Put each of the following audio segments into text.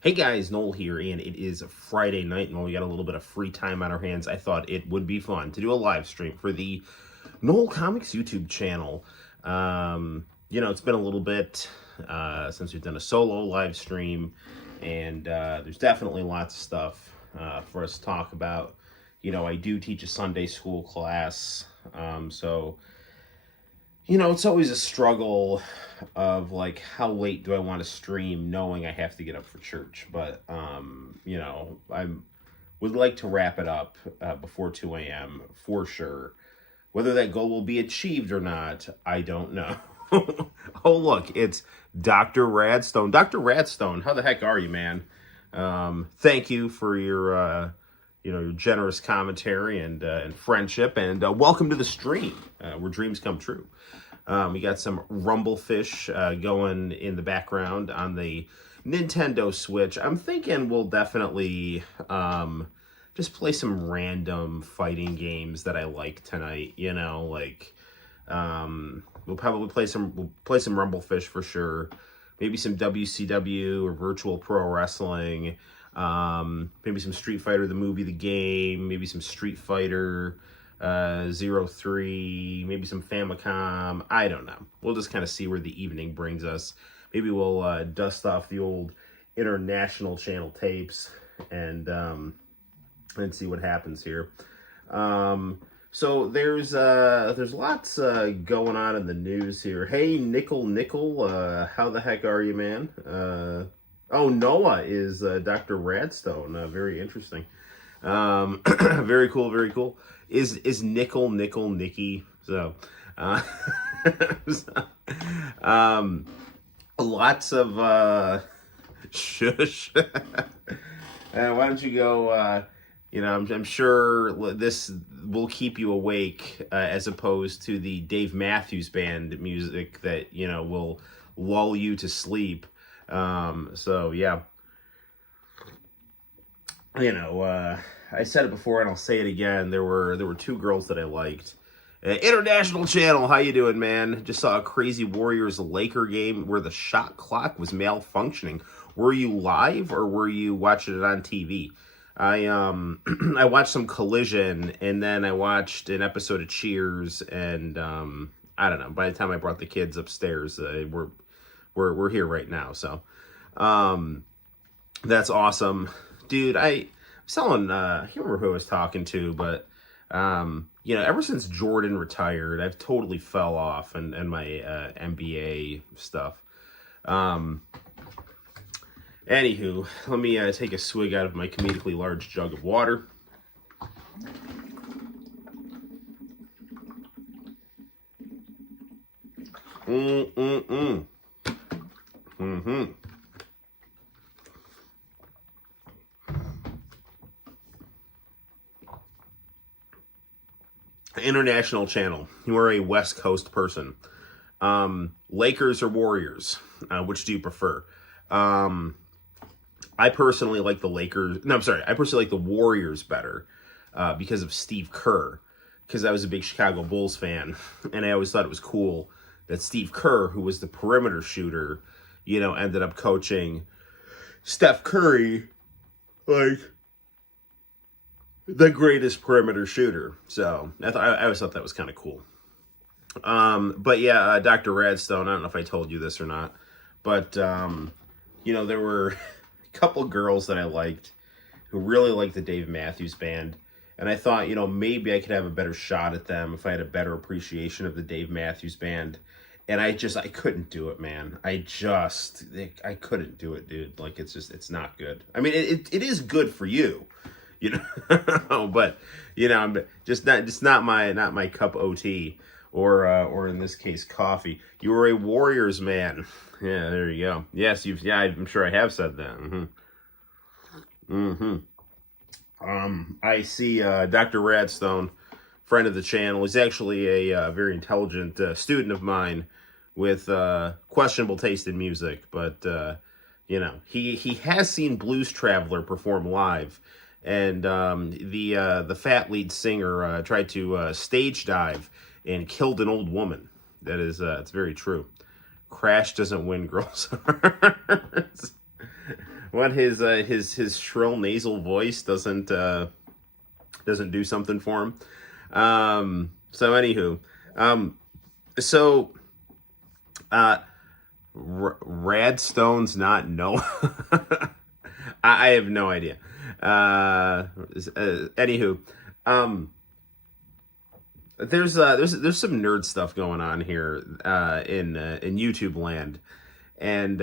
Hey guys, Noel here, and it is Friday night, and while we got a little bit of free time on our hands, I thought it would be fun to do a live stream for the Noel ComiX YouTube channel. It's been a little bit since we've done a solo live stream, and there's definitely lots of stuff for us to talk about. I do teach a Sunday school class, it's always a struggle of like, how late do I want to stream knowing I have to get up for church? But, I would like to wrap it up before 2 a.m. for sure. Whether that goal will be achieved or not, I don't know. Oh, look, it's Dr. Radstone. Dr. Radstone, how the heck are you, man? Thank you for your generous commentary and friendship, and welcome to the stream where dreams come true. We got some Rumblefish going in the background on the Nintendo Switch. I'm thinking we'll definitely just play some random fighting games that I like tonight. We'll probably play some Rumblefish for sure. Maybe some WCW or Virtual Pro Wrestling. Maybe some Street Fighter the movie, the game. Maybe some Street Fighter 03, maybe some Famicom. I don't know. We'll just kind of see where the evening brings us. Maybe we'll dust off the old international channel tapes and see what happens here. So there's lots going on in the news here. Hey, Nickel, how the heck are you, man? Oh, Noah is Dr. Radstone. Very interesting. Very cool. Is Nickel Nicky? So, lots of shush. Why don't you go? I'm sure this will keep you awake as opposed to the Dave Matthews Band music that will lull you to sleep. So yeah. I said it before and I'll say it again. There were two girls that I liked. International Channel, how you doing, man? Just saw a crazy Warriors-Laker game where the shot clock was malfunctioning. Were you live or were you watching it on TV? I watched some Collision and then I watched an episode of Cheers and I don't know. By the time I brought the kids upstairs, we're here right now. So that's awesome, dude. I can't remember who I was talking to, but, ever since Jordan retired, I've totally fell off and my NBA stuff. Anywho, let me take a swig out of my comedically large jug of water. International Channel. You are a West Coast person. Lakers or Warriors? Which do you prefer? I personally like the Lakers. No, I'm sorry. I personally like the Warriors better because of Steve Kerr. Because I was a big Chicago Bulls fan, and I always thought it was cool that Steve Kerr, who was the perimeter shooter, ended up coaching Steph Curry, like the greatest perimeter shooter. So I always thought that was kind of cool. But yeah, Dr. Radstone, I don't know if I told you this or not, but there were a couple girls that I liked who really liked the Dave Matthews Band, and I thought maybe I could have a better shot at them if I had a better appreciation of the Dave Matthews Band. And I couldn't do it, man. I couldn't do it, dude. Like, it's not good. I mean, it is good for you. But I'm just not my cup of tea or in this case coffee. You were a Warriors man. Yeah, there you go. Yes, I'm sure I have said that. I see Dr. Radstone, friend of the channel. He's actually a very intelligent student of mine with questionable taste in music, but he has seen Blues Traveler perform live. And the fat lead singer tried to stage dive and killed an old woman. That is, it's very true. Crash doesn't win girls' hearts. When his shrill nasal voice doesn't do something for him. So anywho, so Radstone's not no. I have no idea. Anywho, there's some nerd stuff going on here in YouTube land, and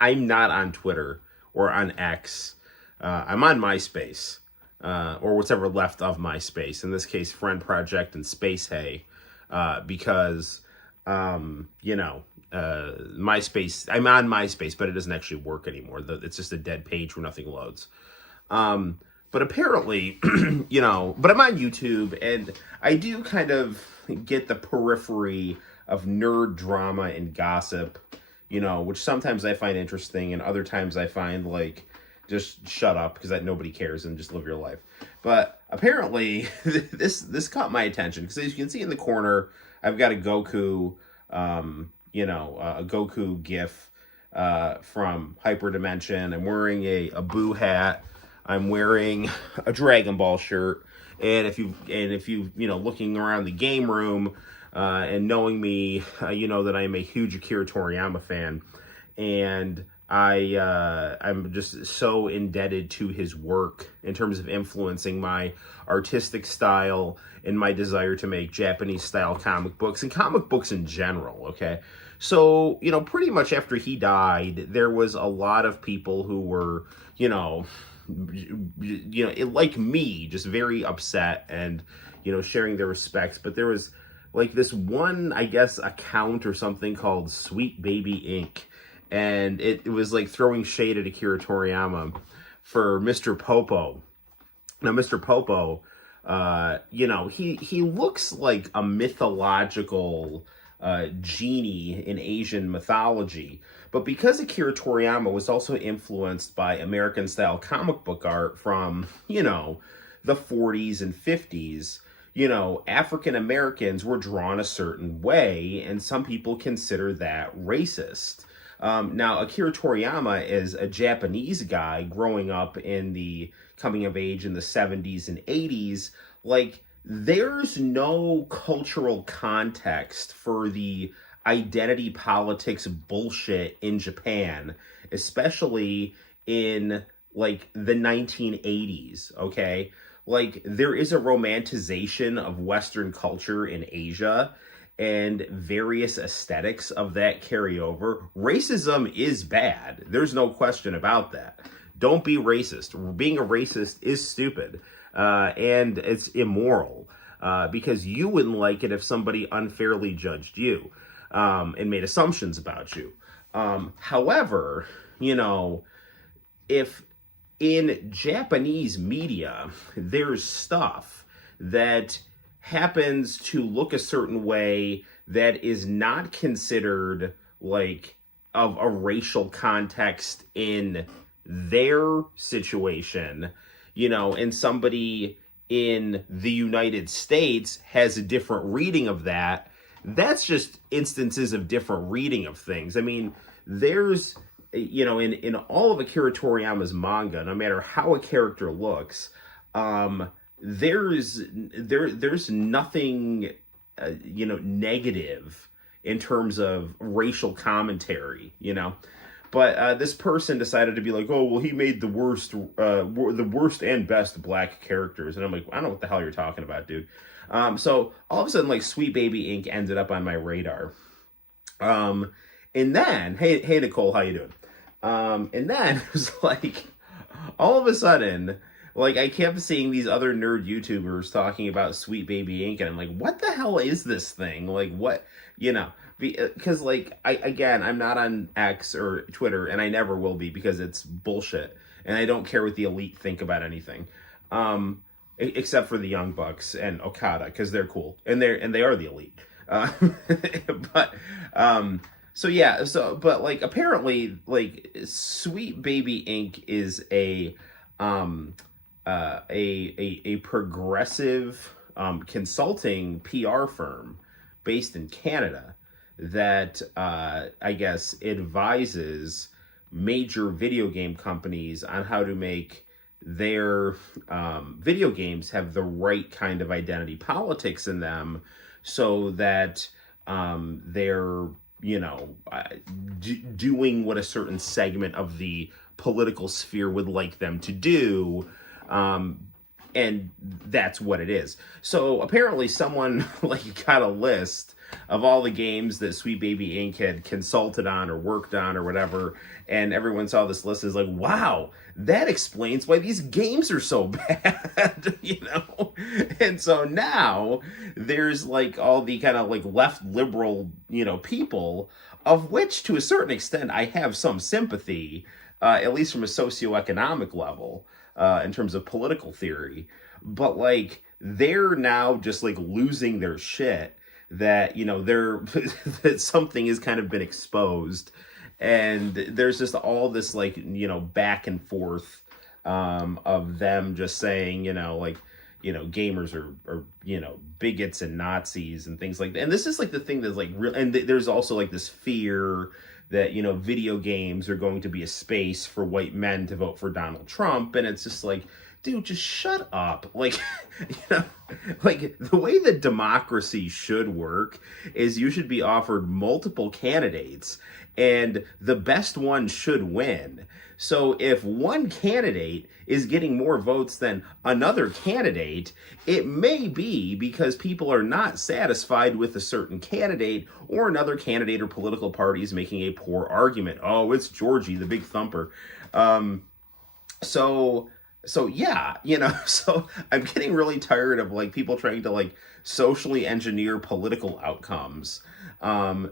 I'm not on Twitter or on X. I'm on MySpace, or whatever left of MySpace. In this case, Friend Project and Space Hay, because MySpace. I'm on MySpace, but it doesn't actually work anymore. It's just a dead page where nothing loads. But apparently, but I'm on YouTube, and I do kind of get the periphery of nerd drama and gossip, which sometimes I find interesting, and other times I find like, just shut up because nobody cares and just live your life. But apparently, this caught my attention because, as you can see in the corner, I've got a Goku, a Goku GIF from Hyperdimension. I'm wearing a Boo hat. I'm wearing a Dragon Ball shirt, and if you looking around the game room and knowing me, you know that I am a huge Akira Toriyama fan, and I'm just so indebted to his work in terms of influencing my artistic style and my desire to make Japanese style comic books and comic books in general. Okay, so pretty much after he died, there was a lot of people who were like me, just very upset and sharing their respects. But there was like this one, I guess, account or something called Sweet Baby Inc., and it was like throwing shade at Akira Toriyama for Mr. Popo. Now, Mr. Popo, he looks like a mythological genie in Asian mythology. But because Akira Toriyama was also influenced by American-style comic book art from, the 40s and 50s, African Americans were drawn a certain way, and some people consider that racist. Now, Akira Toriyama is a Japanese guy growing up in the coming of age in the 70s and 80s. Like, there's no cultural context for the identity politics bullshit in Japan, especially in like the 1980s, okay? Like, there is a romanticization of Western culture in Asia, and various aesthetics of that carry over. Racism is bad. There's no question about that. Don't be racist. Being a racist is stupid, and it's immoral, because you wouldn't like it if somebody unfairly judged you and made assumptions about you. However, if in Japanese media there's stuff that happens to look a certain way that is not considered like of a racial context in their situation, and somebody in the United States has a different reading of that, that's just instances of different reading of things. I mean, there's, in all of Akira Toriyama's manga, no matter how a character looks, there's nothing, negative in terms of racial commentary, But this person decided to be like, oh, well, he made the worst and best black characters. And I'm like, I don't know what the hell you're talking about, dude. So all of a sudden, like, Sweet Baby Inc. ended up on my radar. And then, hey, Nicole, how you doing? And then it was like, all of a sudden, like, I kept seeing these other nerd YouTubers talking about Sweet Baby Inc. And I'm like, what the hell is this thing? Like, what, because, like, I'm not on X or Twitter, and I never will be because it's bullshit. And I don't care what the elite think about anything. Except for the Young Bucks and Okada, because they're cool. And they are the elite. But like, apparently, like, Sweet Baby Inc. is a progressive consulting PR firm based in Canada that I guess advises major video game companies on how to make their video games have the right kind of identity politics in them, so that they're, you know, doing what a certain segment of the political sphere would like them to do. And that's what it is. So apparently someone like got a list of all the games that Sweet Baby Inc. had consulted on or worked on or whatever, and everyone saw this list is like, wow, that explains why these games are so bad, you know? And so now there's like all the kind of like left liberal, you know, people, of which to a certain extent I have some sympathy, at least from a socioeconomic level, in terms of political theory. But like, they're now just like losing their shit that, you know, they're that something has kind of been exposed, and there's just all this like, you know, back and forth of them just saying, you know, like, you know, gamers are you know, bigots and Nazis and things like that. And this is like the thing that's like real. And there's also like this fear that, you know, video games are going to be a space for white men to vote for Donald Trump. And it's just like, dude, just shut up. Like, you know, like the way that democracy should work is you should be offered multiple candidates and the best one should win. So if one candidate is getting more votes than another candidate, it may be because people are not satisfied with a certain candidate, or another candidate or political party is making a poor argument. Oh, it's Georgie, the big thumper. So yeah, you know, so I'm getting really tired of like people trying to like socially engineer political outcomes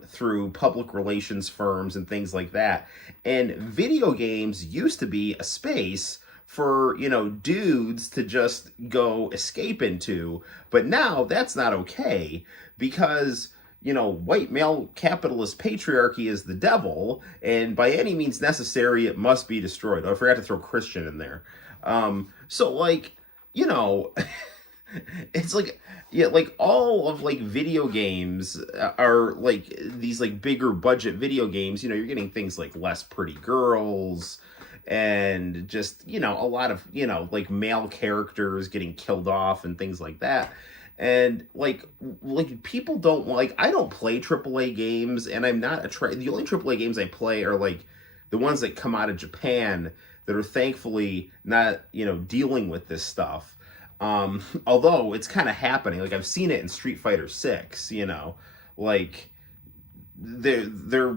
through public relations firms and things like that. And video games used to be a space for, you know, dudes to just go escape into, but now that's not okay, because, you know, white male capitalist patriarchy is the devil, and by any means necessary, it must be destroyed. Oh, I forgot to throw Christian in there. So like, you know, it's like, yeah, like all of like video games are like these like bigger budget video games, you know, you're getting things like less pretty girls and just, you know, a lot of, you know, like male characters getting killed off and things like that. And like people don't like, I don't play AAA games, and I'm not the only AAA games I play are like the ones that come out of Japan that are thankfully not, you know, dealing with this stuff. Although it's kind of happening. Like I've seen it in Street Fighter 6, you know, like they're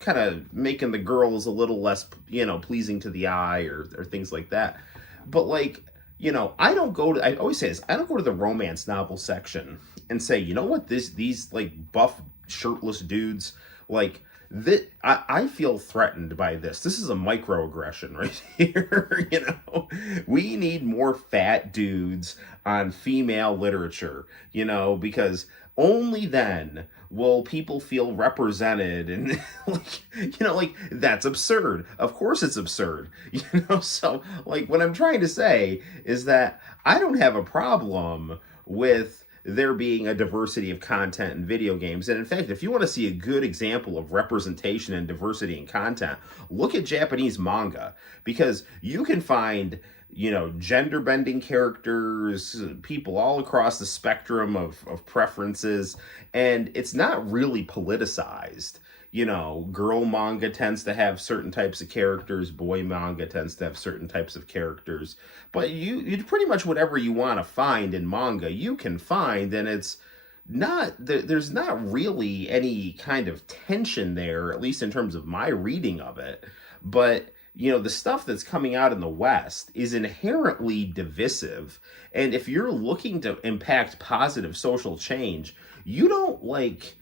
kind of making the girls a little less, you know, pleasing to the eye, or things like that. But like, you know, I always say this, I don't go to the romance novel section and say, you know what, these like buff shirtless dudes, like, that I feel threatened by this. This is a microaggression right here. You know, we need more fat dudes on female literature, you know, because only then will people feel represented. And like, you know, like, that's absurd. Of course it's absurd, you know. So like, what I'm trying to say is that I don't have a problem with there being a diversity of content in video games. And in fact, if you want to see a good example of representation and diversity in content, look at Japanese manga, because you can find, you know, gender bending characters, people all across the spectrum of preferences, and it's not really politicized. You know, girl manga tends to have certain types of characters, boy manga tends to have certain types of characters. But you pretty much whatever you want to find in manga, you can find, and it's not, there's not really any kind of tension there, at least in terms of my reading of it. But, you know, the stuff that's coming out in the West is inherently divisive. And if you're looking to impact positive social change, you don't like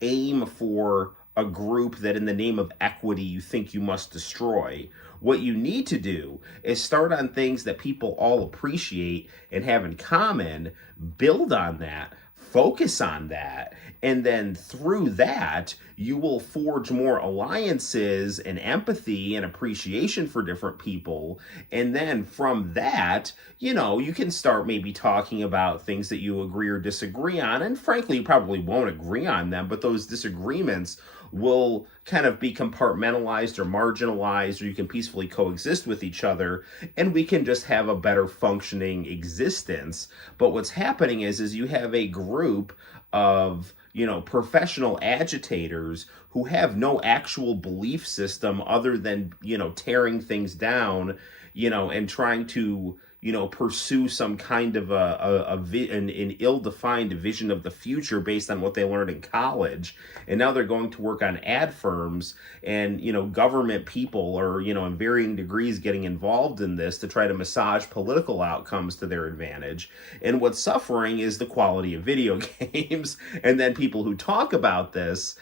aim for a group that in the name of equity you think you must destroy. What you need to do is start on things that people all appreciate and have in common, build on that, focus on that. And then through that, you will forge more alliances and empathy and appreciation for different people. And then from that, you know, you can start maybe talking about things that you agree or disagree on. And frankly, you probably won't agree on them, but those disagreements will kind of be compartmentalized or marginalized, or you can peacefully coexist with each other, and we can just have a better functioning existence. But what's happening is you have a group of, you know, professional agitators who have no actual belief system other than, you know, tearing things down, you know, and trying to, you know, pursue some kind of an ill-defined vision of the future based on what they learned in college. And now they're going to work on ad firms, and, you know, government people are, you know, in varying degrees getting involved in this to try to massage political outcomes to their advantage. And what's suffering is the quality of video games. And then people who talk about this,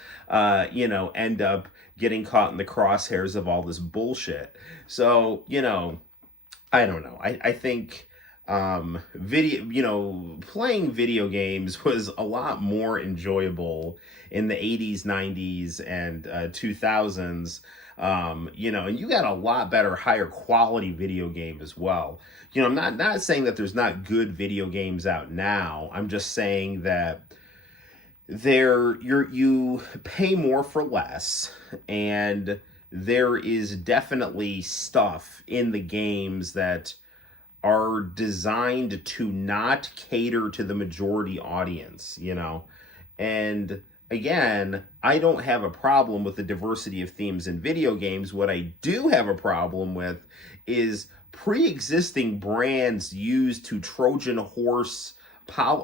you know, end up getting caught in the crosshairs of all this bullshit. So, you know, I don't know. I think playing video games was a lot more enjoyable in the 80s, 90s, and 2000s. You know, and you got a lot better, higher quality video game as well. You know, I'm not saying that there's not good video games out now. I'm just saying that you pay more for less, and there is definitely stuff in the games that are designed to not cater to the majority audience, you know. And again, I don't have a problem with the diversity of themes in video games. What I do have a problem with is pre-existing brands used to Trojan horse,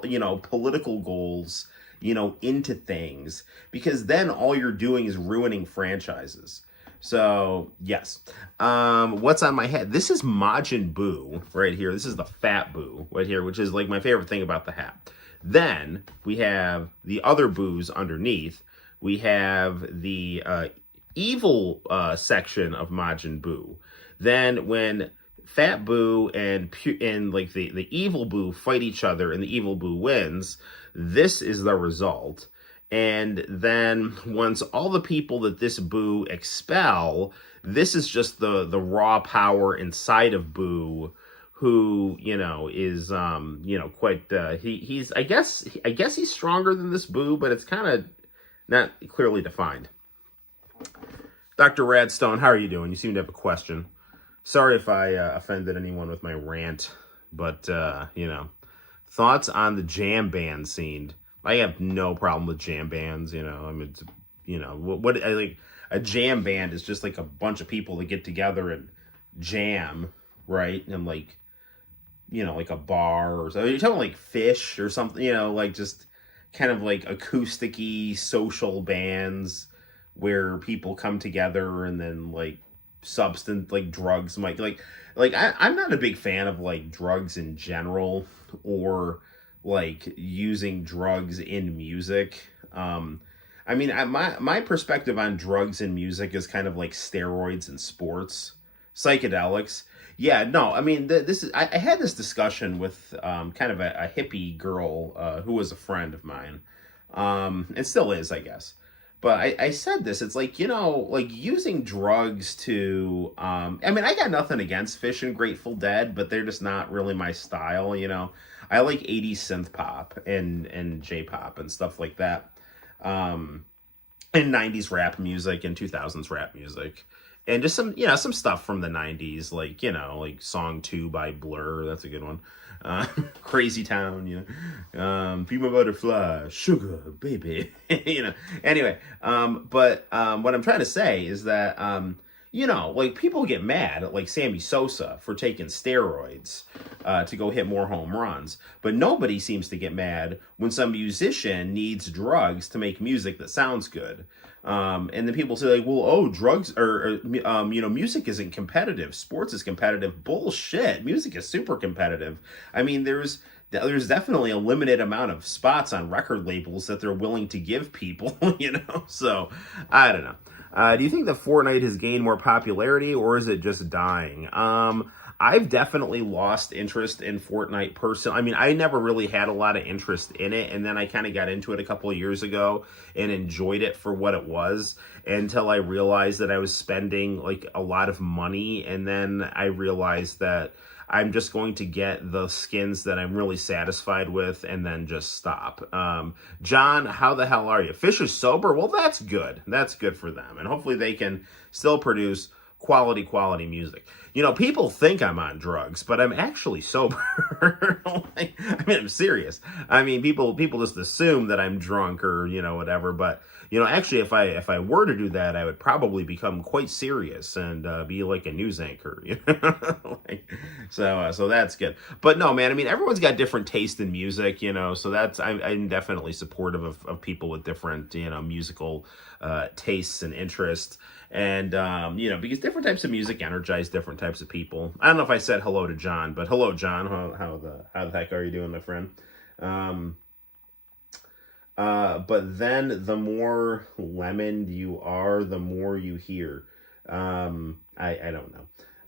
you know, political goals, you know, into things, because then all you're doing is ruining franchises. So, yes. What's on my head? This is Majin Buu right here. This is the Fat Buu right here, which is like my favorite thing about the hat. Then we have the other Boos underneath. We have the evil section of Majin Buu. Then when Fat Buu and like the evil Buu fight each other and the evil Buu wins, this is the result. And then once all the people that this Buu expel, this is just the raw power inside of Buu, who, you know, is you know, quite he's I guess he's stronger than this Buu, but it's kind of not clearly defined. Dr. Radstone, how are you doing? You seem to have a question. Sorry if I offended anyone with my rant, but you know, thoughts on the jam band scene. I have no problem with jam bands, you know. I mean, you know, what I like, a jam band is just like a bunch of people that get together and jam, right? And like, you know, like a bar or something. You're talking like Fish or something, you know, like just kind of like acoustic-y social bands where people come together and then like substance, like drugs, I'm not a big fan of like drugs in general, or like using drugs in music. I mean, my perspective on drugs in music is kind of like steroids in sports, psychedelics. Yeah, no, I mean, I had this discussion with kind of a hippie girl who was a friend of mine. It still is, I guess. But I said this, it's like, you know, like using drugs to, I mean, I got nothing against Fish and Grateful Dead, but they're just not really my style, you know. I like 80s synth pop and J-pop and stuff like that. And 90s rap music and 2000s rap music. And just some, you know, some stuff from the 90s, like, you know, like Song 2 by Blur. That's a good one. Crazy Town, you know. Be My Butterfly, Sugar, Baby. You know. Anyway, but what I'm trying to say is that, you know, like people get mad at like Sammy Sosa for taking steroids to go hit more home runs. But nobody seems to get mad when some musician needs drugs to make music that sounds good. And then people say like, well, oh, drugs or you know, music isn't competitive. Sports is competitive. Bullshit. Music is super competitive. I mean, there's definitely a limited amount of spots on record labels that they're willing to give people, you know? So I don't know. Do you think that Fortnite has gained more popularity, or is it just dying? I've definitely lost interest in Fortnite personally. I mean, I never really had a lot of interest in it, and then I kind of got into it a couple of years ago and enjoyed it for what it was until I realized that I was spending like a lot of money, and then I realized that I'm just going to get the skins that I'm really satisfied with and then just stop. John, how the hell are you? Fish is sober? Well, that's good. That's good for them. And hopefully they can still produce quality music. You know, people think I'm on drugs, but I'm actually sober. Like, I mean, I'm serious. I mean, people just assume that I'm drunk or, you know, whatever. But, you know, actually, if I were to do that, I would probably become quite serious and be like a news anchor. You know? So that's good. But no, man, I mean, everyone's got different taste in music, you know, so I'm definitely supportive of people with different, you know, musical tastes and interests. And, you know, because different types of music energize different types of people. I don't know if I said hello to John, but hello, John. How the heck are you doing, my friend? But then the more lemon you are, the more you hear. I don't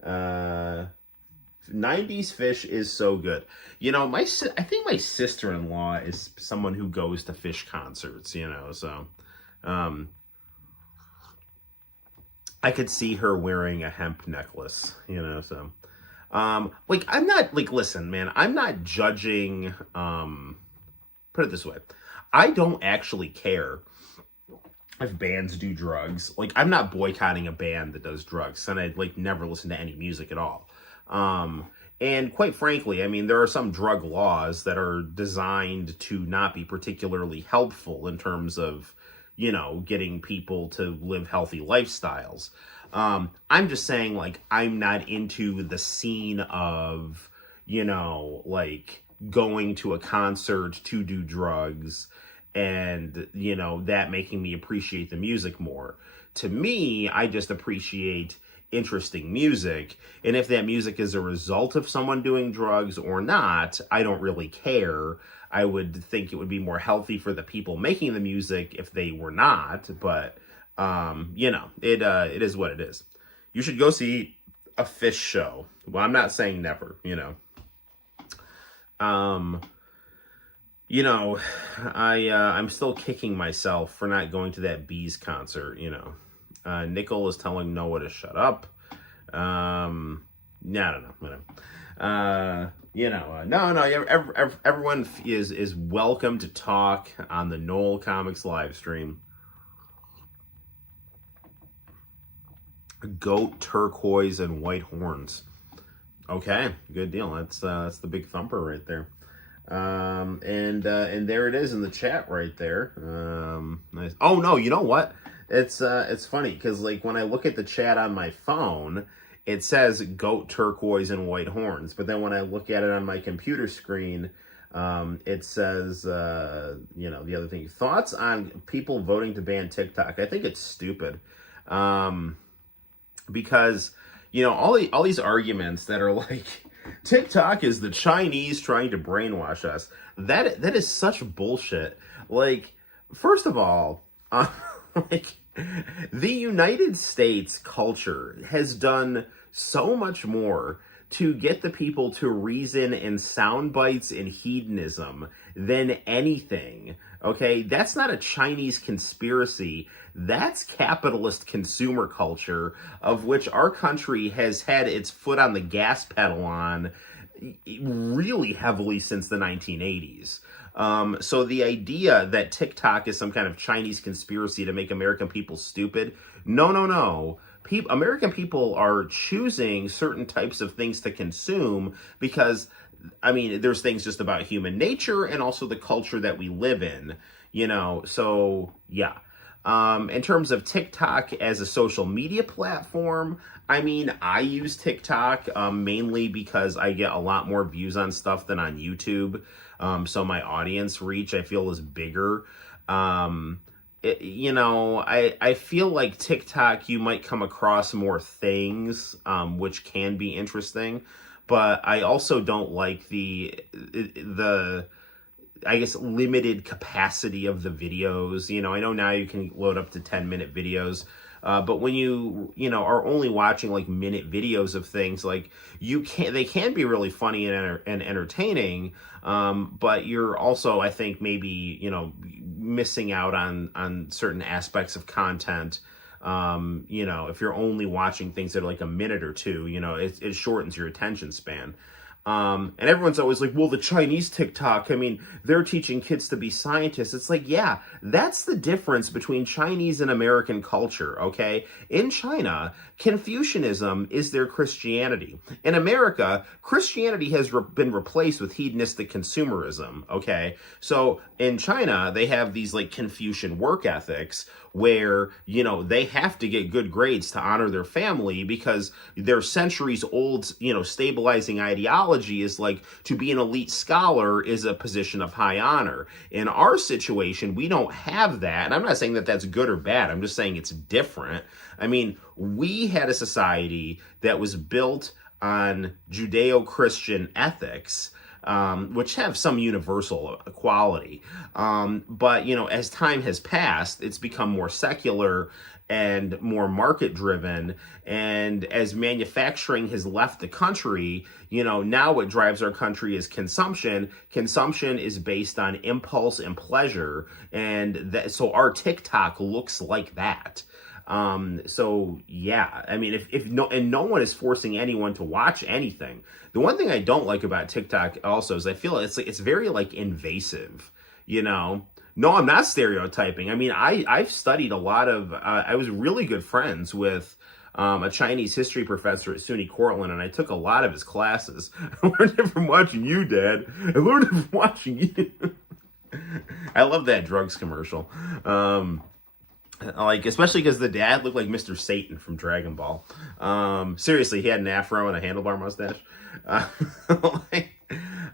know. 90s Fish is so good. You know, I think my sister-in-law is someone who goes to Fish concerts, you know, so, I could see her wearing a hemp necklace, you know, so, like, I'm not, like, listen, man, I'm not judging, put it this way, I don't actually care if bands do drugs. Like, I'm not boycotting a band that does drugs, and I'd, like, never listen to any music at all. And quite frankly, I mean, there are some drug laws that are designed to not be particularly helpful in terms of, you know, getting people to live healthy lifestyles. I'm just saying, like, I'm not into the scene of, you know, like, going to a concert to do drugs and, you know, that making me appreciate the music more. To me, I just appreciate interesting music, and if that music is a result of someone doing drugs or not, I don't really care. I would think it would be more healthy for the people making the music if they were not, but you know, it is what it is. You should go see a Fish show. Well, I'm not saying never, you know. You know, I'm still kicking myself for not going to that Bees concert, you know. Nickel is telling Noah to shut up. I don't know. You know, no. Everyone is welcome to talk on the Noel ComiX live stream. Goat, turquoise, and white horns. Okay, good deal. That's the big thumper right there. And there it is in the chat right there. Nice. Oh no, you know what? It's funny because, like, when I look at the chat on my phone, it says goat, turquoise, and white horns. But then when I look at it on my computer screen, it says, you know, the other thing. Thoughts on people voting to ban TikTok? I think it's stupid. Because, you know, all these arguments that are like, TikTok is the Chinese trying to brainwash us. That is such bullshit. Like, first of all, like, the United States culture has done so much more to get the people to reason in sound bites and hedonism than anything. Okay, that's not a Chinese conspiracy. That's capitalist consumer culture, of which our country has had its foot on the gas pedal on really heavily since the 1980s. So the idea that TikTok is some kind of Chinese conspiracy to make American people stupid, no. American people are choosing certain types of things to consume because, I mean, there's things just about human nature and also the culture that we live in, you know, so yeah. In terms of TikTok as a social media platform, I mean, I use TikTok mainly because I get a lot more views on stuff than on YouTube. So my audience reach, I feel, is bigger. You know, I feel like TikTok, you might come across more things, which can be interesting. But I also don't like I guess, limited capacity of the videos. You know, I know now you can load up to 10-minute videos. But when you know, are only watching like minute videos of things, like they can be really funny and entertaining. But you're also, I think, maybe, you know, missing out on certain aspects of content. You know, if you're only watching things that are like a minute or two, you know, it shortens your attention span. And everyone's always like, well, the Chinese TikTok, I mean, they're teaching kids to be scientists. It's like, yeah, that's the difference between Chinese and American culture, okay? In China, Confucianism is their Christianity. In America, Christianity has been replaced with hedonistic consumerism, okay? So in China, they have these like Confucian work ethics where, you know, they have to get good grades to honor their family because their centuries old, you know, stabilizing ideology is like to be an elite scholar is a position of high honor. In our situation, we don't have that. And I'm not saying that that's good or bad. I'm just saying it's different. I mean, we had a society that was built on Judeo-Christian ethics, which have some universal quality. But, you know, as time has passed, it's become more secular and more market driven. And as manufacturing has left the country, you know, now what drives our country is consumption. Consumption is based on impulse and pleasure. And so our TikTok looks like that. So yeah, I mean, if no one is forcing anyone to watch anything. The one thing I don't like about TikTok also is I feel it's very like invasive, you know. No, I'm not stereotyping. I mean, I've studied a lot of, I was really good friends with a Chinese history professor at SUNY Cortland, and I took a lot of his classes. I learned it from watching you, Dad. I learned it from watching you. I love that drugs commercial. Like, especially because the dad looked like Mr. Satan from Dragon Ball. Seriously, he had an afro and a handlebar mustache.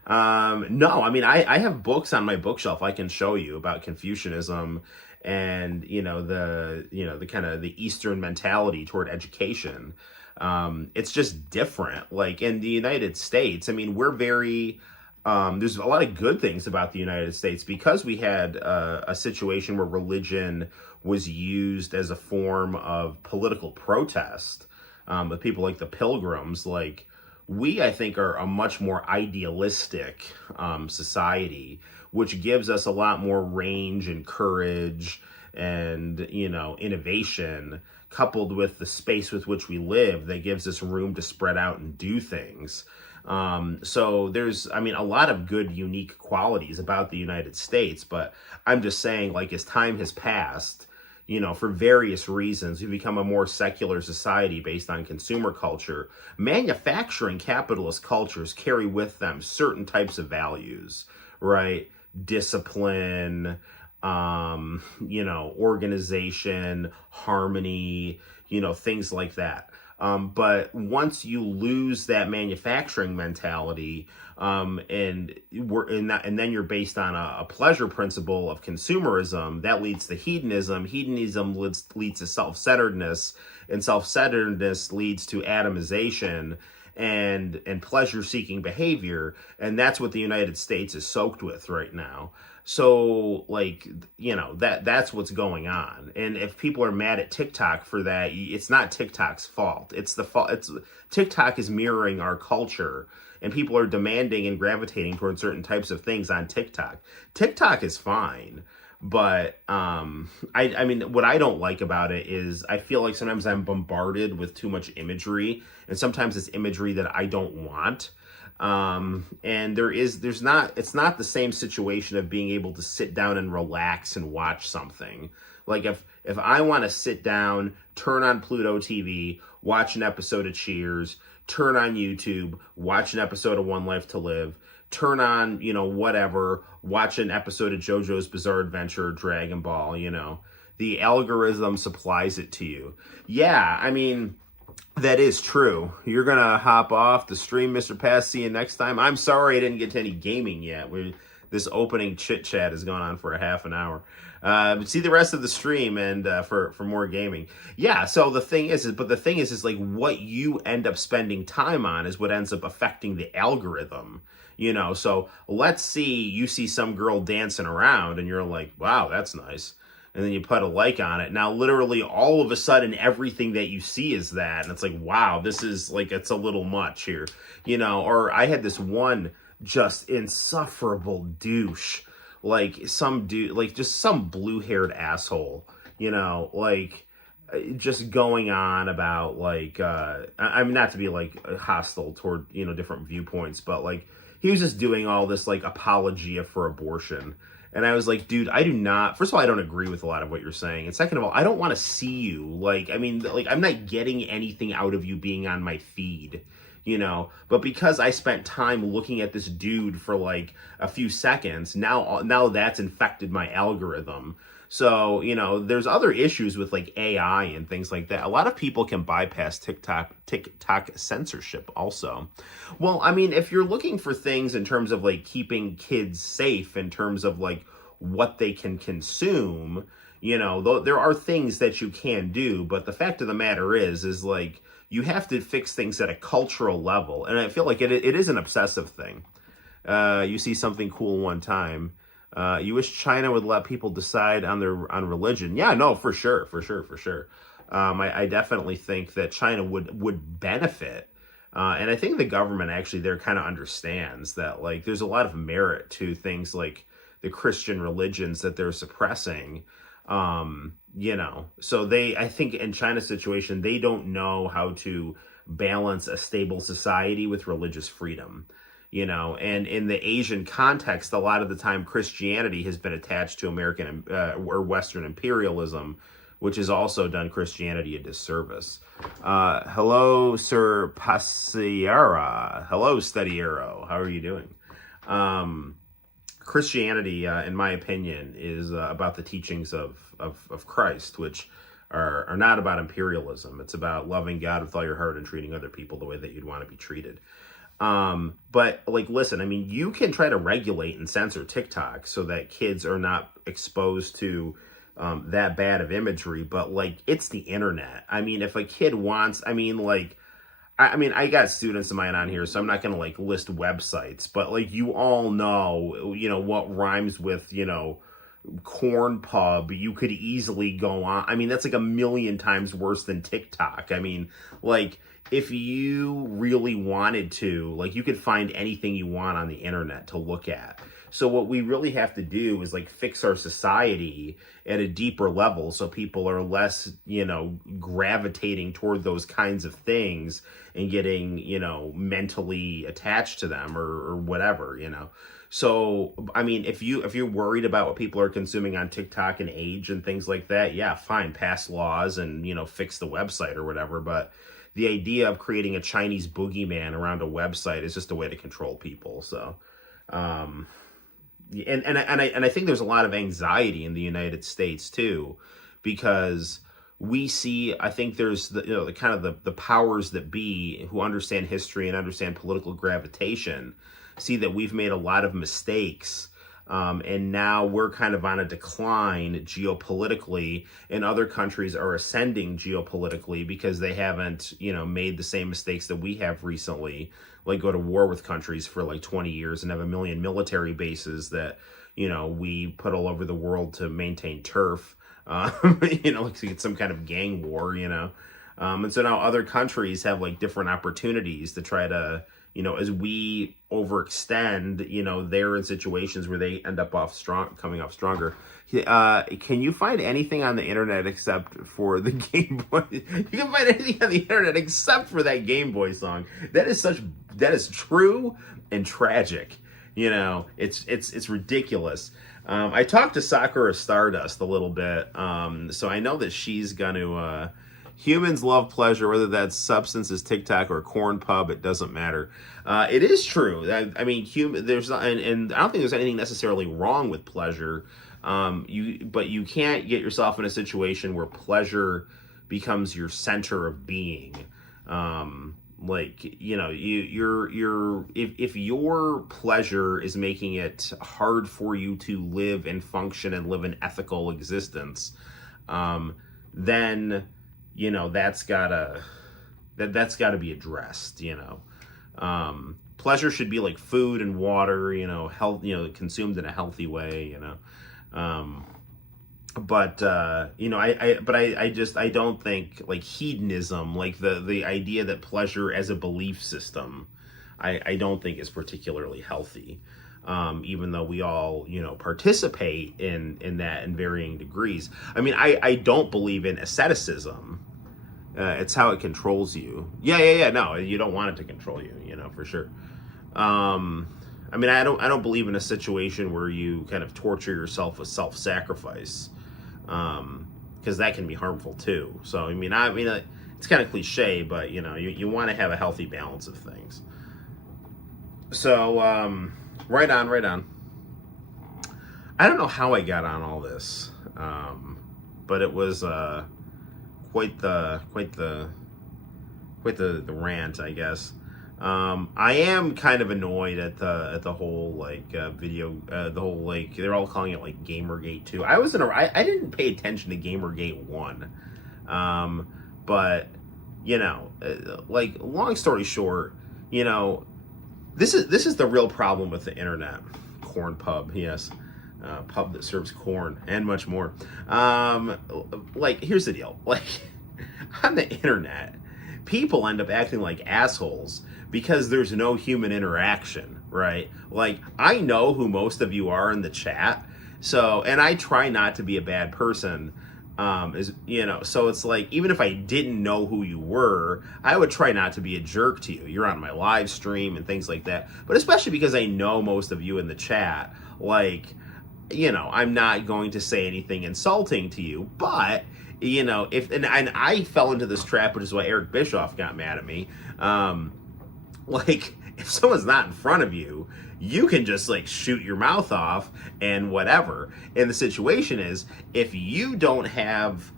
No, I mean, I have books on my bookshelf I can show you about Confucianism and, you know, the kind of the Eastern mentality toward education. It's just different. Like in the United States, I mean, we're very, there's a lot of good things about the United States because we had a situation where religion was used as a form of political protest. With people like the Pilgrims, like we, I think, are a much more idealistic society, which gives us a lot more range and courage and, you know, innovation, coupled with the space with which we live that gives us room to spread out and do things. So there's, I mean, a lot of good, unique qualities about the United States, but I'm just saying, like, as time has passed, you know, for various reasons, we've become a more secular society based on consumer culture. Manufacturing capitalist cultures carry with them certain types of values, right? Discipline, you know, organization, harmony, you know, things like that. But once you lose that manufacturing mentality, and then you're based on a pleasure principle of consumerism, that leads to hedonism. Hedonism leads to self-centeredness, and self-centeredness leads to atomization and pleasure-seeking behavior, and that's what the United States is soaked with right now. So, like, you know, that's what's going on. And if people are mad at TikTok for that, it's not TikTok's fault. It's the fault. TikTok is mirroring our culture, and people are demanding and gravitating towards certain types of things on TikTok. TikTok is fine, but I mean, what I don't like about it is I feel like sometimes I'm bombarded with too much imagery, and sometimes it's imagery that I don't want. And it's not the same situation of being able to sit down and relax and watch something. Like if I want to sit down, turn on Pluto TV, watch an episode of Cheers, turn on YouTube, watch an episode of One Life to Live, turn on, you know, whatever, watch an episode of JoJo's Bizarre Adventure or Dragon Ball, you know, the algorithm supplies it to you. Yeah, I mean, that is true. You're going to hop off the stream, Mr. Pass. See you next time. I'm sorry I didn't get to any gaming yet. This opening chit-chat has gone on for a half an hour. But see the rest of the stream and for more gaming. Yeah, so the thing is like what you end up spending time on is what ends up affecting the algorithm. So let's see, you see some girl dancing around and you're like, wow, that's nice. And then you put a like on it. Now, literally, all of a sudden, everything that you see is that. And it's like, wow, this is like, it's a little much here. Or I had this one just insufferable douche. Like some dude, like just some blue-haired asshole, like just going on about like, I mean, not to be like hostile toward, different viewpoints, but like he was just doing all this like apologia for abortion. And I was like, dude, I do not, first of all, I don't agree with a lot of what you're saying. And second of all, I don't want to see you. Like, I mean, like, I'm not getting anything out of you being on my feed, but because I spent time looking at this dude for like a few seconds, now that's infected my algorithm. So, there's other issues with like AI and things like that. A lot of people can bypass TikTok censorship also. Well, I mean, if you're looking for things in terms of like keeping kids safe, in terms of like what they can consume, there are things that you can do. But the fact of the matter is like, you have to fix things at a cultural level. And I feel like it is an obsessive thing. You see something cool one time. You wish China would let people decide on religion. Yeah, no, for sure. I definitely think that China would benefit. And I think the government actually there kind of understands that like there's a lot of merit to things like the Christian religions that they're suppressing. So I think in China's situation, they don't know how to balance a stable society with religious freedom. And in the Asian context, a lot of the time Christianity has been attached to American or Western imperialism, which has also done Christianity a disservice. Hello, Sir Pasiara. Hello, Steady Arrow. How are you doing? Christianity, in my opinion, is about the teachings of Christ, which are not about imperialism. It's about loving God with all your heart and treating other people the way that you'd want to be treated. But like, listen, I mean, you can try to regulate and censor TikTok so that kids are not exposed to that bad of imagery, but like, it's the internet. I mean, if a kid wants, I got students of mine on here, so I'm not going to like list websites, but like, you all know, what rhymes with, corn pub. You could easily go on. I mean, that's like a million times worse than TikTok. I mean, like, if you really wanted to, like, you could find anything you want on the internet to look at. So what we really have to do is like fix our society at a deeper level so people are less, gravitating toward those kinds of things and getting, mentally attached to them or whatever, So, I mean, if you're worried about what people are consuming on TikTok and age and things like that, yeah, fine, pass laws and, fix the website or whatever. But the idea of creating a Chinese boogeyman around a website is just a way to control people. So, and I think there's a lot of anxiety in the United States too, because we see, I think there's the kind of the powers that be who understand history and understand political gravitation see that we've made a lot of mistakes. And now we're kind of on a decline geopolitically, and other countries are ascending geopolitically because they haven't, made the same mistakes that we have recently, like go to war with countries for like 20 years and have 1 million military bases that, we put all over the world to maintain turf, like to get some kind of gang war, and so now other countries have like different opportunities to try to, as we overextend, they're in situations where they end up coming off stronger. Can you find anything on the internet except for the Game Boy? You can find anything on the internet except for that Game Boy song. That is true and tragic. It's ridiculous. I talked to Sakura Stardust a little bit, so I know that she's going to. Humans love pleasure, whether that substance is TikTok or corn pub, it doesn't matter. It is true. I mean, there's not, and I don't think there's anything necessarily wrong with pleasure. But you can't get yourself in a situation where pleasure becomes your center of being. If your pleasure is making it hard for you to live and function and live an ethical existence, then that's gotta be addressed, pleasure should be like food and water, health, consumed in a healthy way, but I don't think like hedonism, like the idea that pleasure as a belief system, I don't think is particularly healthy. Even though we all, participate in that in varying degrees. I mean, I don't believe in asceticism. It's how it controls you. Yeah. No, you don't want it to control you, for sure. I mean, I don't believe in a situation where you kind of torture yourself with self-sacrifice, because that can be harmful too. So, I mean, it's kind of cliche, but you want to have a healthy balance of things. So, right on. I don't know how I got on all this, but it was quite the rant, I guess. I am kind of annoyed at the whole video, the whole they're all calling it like Gamergate 2. I didn't pay attention to Gamergate 1, but long story short, this is the real problem with the internet. Corn pub, yes. Pub that serves corn and much more. Here's the deal. On the internet, people end up acting like assholes because there's no human interaction, right? I know who most of you are in the chat, and I try not to be a bad person. So it's even if I didn't know who you were, I would try not to be a jerk to you. You're on my live stream and things like that. But especially because I know most of you in the chat, I'm not going to say anything insulting to you. But, and I fell into this trap, which is why Eric Bischoff got mad at me. If someone's not in front of you, you can just shoot your mouth off and whatever. And the situation is, if you don't have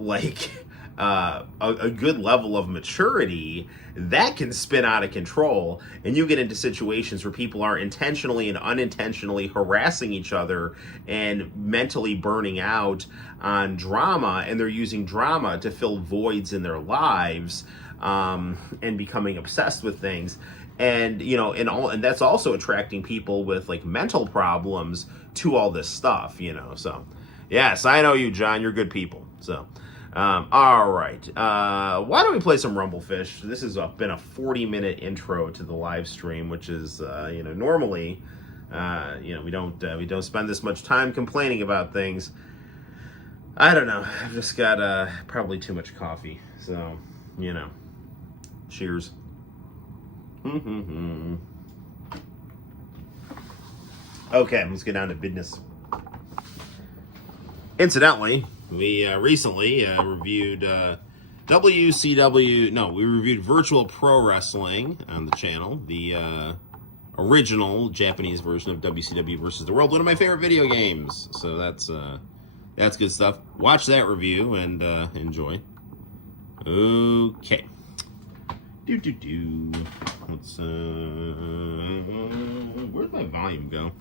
a good level of maturity, that can spin out of control, and you get into situations where people are intentionally and unintentionally harassing each other and mentally burning out on drama, and they're using drama to fill voids in their lives, and becoming obsessed with things. And and that's also attracting people with mental problems to all this stuff, so yes, I know you, John, you're good people. So all right, why don't we play some Rumblefish? This has been a 40-minute intro to the live stream, which is normally we don't spend this much time complaining about things. I don't know, I've just got probably too much coffee, so cheers. Okay, let's get down to business. Incidentally, we recently reviewed WCW. No, we reviewed Virtual Pro Wrestling on the channel, the original Japanese version of WCW versus the World, one of my favorite video games. So that's good stuff. Watch that review and enjoy. Okay. Let's where'd my volume go?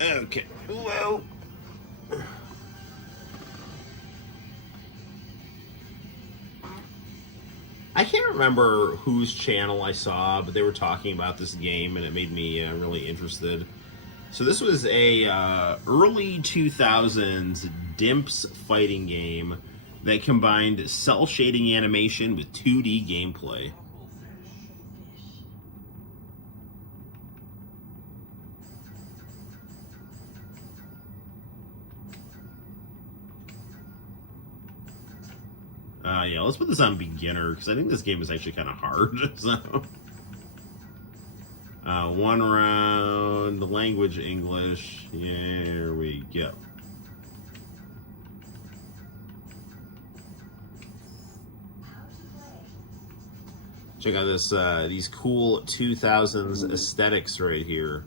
Okay. Well, I can't remember whose channel I saw, but they were talking about this game, and it made me really interested. So this was a early 2000s Dimps fighting game that combined cell shading animation with 2D gameplay. Yeah, let's put this on beginner, because I think this game is actually kind of hard. So, one round, language English. Here we go. Check out this these cool 2000s aesthetics right here.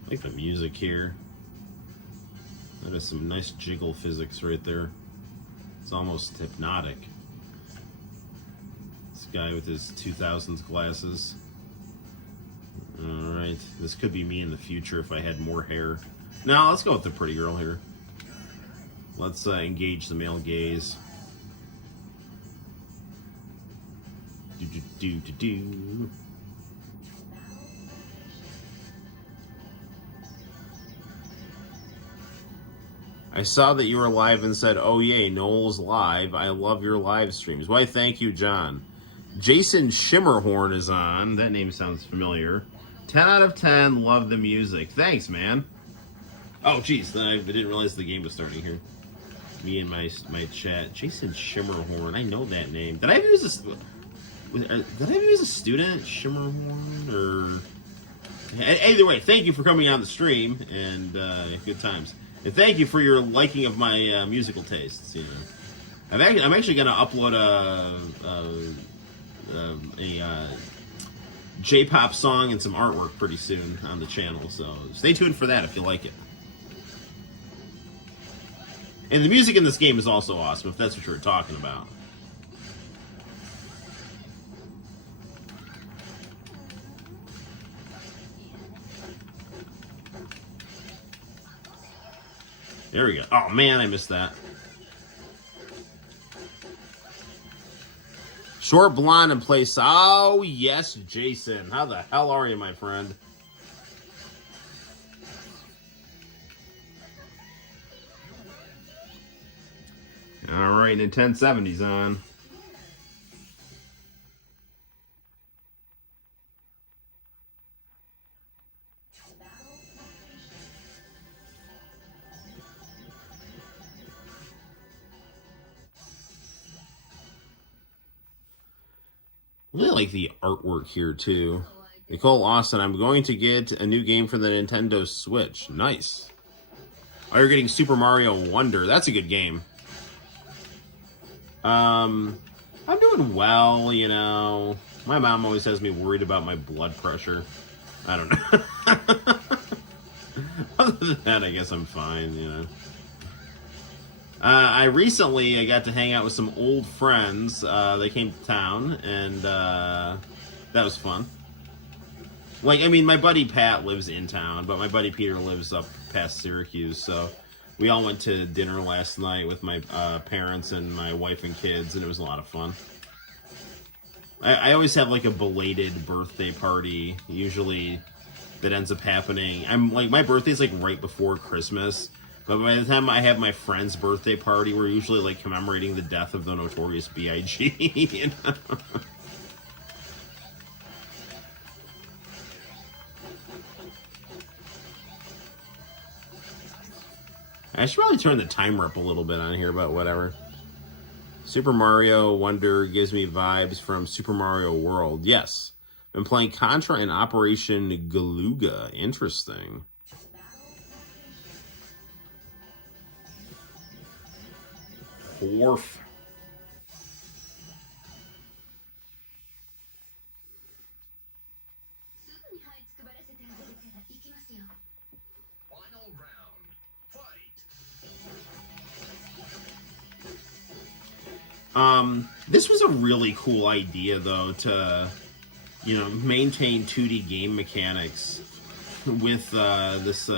I like the music here. That is some nice jiggle physics right there. It's almost hypnotic. This guy with his 2000s glasses. Alright, this could be me in the future if I had more hair. Now, let's go with the pretty girl here. Let's engage the male gaze. Do. I saw that you were live and said, oh yay, Noel's live. I love your live streams. Why, thank you, John. Jason Shimmerhorn is on. That name sounds familiar. 10 out of 10, love the music. Thanks, man. Oh, geez, I didn't realize the game was starting here. Me and my chat. Jason Shimmerhorn, I know that name. Did I ever use this? Did I ever use a student? Shimmerhorn? Or... Either way, thank you for coming on the stream, and good times. And thank you for your liking of my musical tastes. You know, I'm actually going to upload a J-pop song and some artwork pretty soon on the channel. So stay tuned for that if you like it. And the music in this game is also awesome, if that's what you were talking about. There we go. Oh, man, I missed that. Short, blonde, and play... Oh, yes, Jason. How the hell are you, my friend? All right, Nintendo 70's on. I really like the artwork here, too. Nicole Austin, I'm going to get a new game for the Nintendo Switch. Nice. Oh, you're getting Super Mario Wonder. That's a good game. I'm doing well, you know. My mom always has me worried about my blood pressure. I don't know. Other than that, I guess I'm fine, you know. I recently got to hang out with some old friends. They came to town, and that was fun. Like, I mean, my buddy Pat lives in town, but my buddy Peter lives up past Syracuse, so we all went to dinner last night with my parents and my wife and kids, and it was a lot of fun. I always have, like, a belated birthday party, usually, that ends up happening. I'm like, my birthday's, like, right before Christmas. But by the time I have my friend's birthday party, we're usually, like, commemorating the death of the Notorious B.I.G., you know? I should probably turn the timer up a little bit on here, but whatever. Super Mario Wonder gives me vibes from Super Mario World. Yes. Been playing Contra and Operation Galuga. Interesting. Wharf. This was a really cool idea, though, to, you know, maintain 2D game mechanics with this,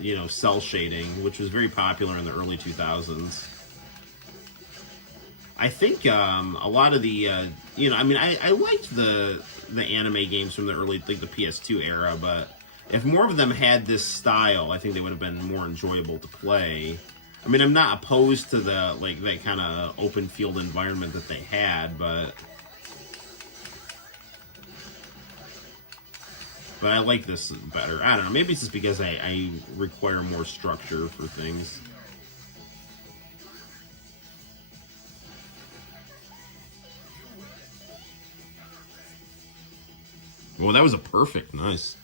you know, cell shading, which was very popular in the early 2000s. I think a lot of the, you know, I mean, I liked the anime games from the early, like the PS2 era, but if more of them had this style, I think they would have been more enjoyable to play. I mean, I'm not opposed to the, like, that kind of open field environment that they had, but I like this better. I don't know, maybe it's just because I require more structure for things. Well, that was a perfect. Nice.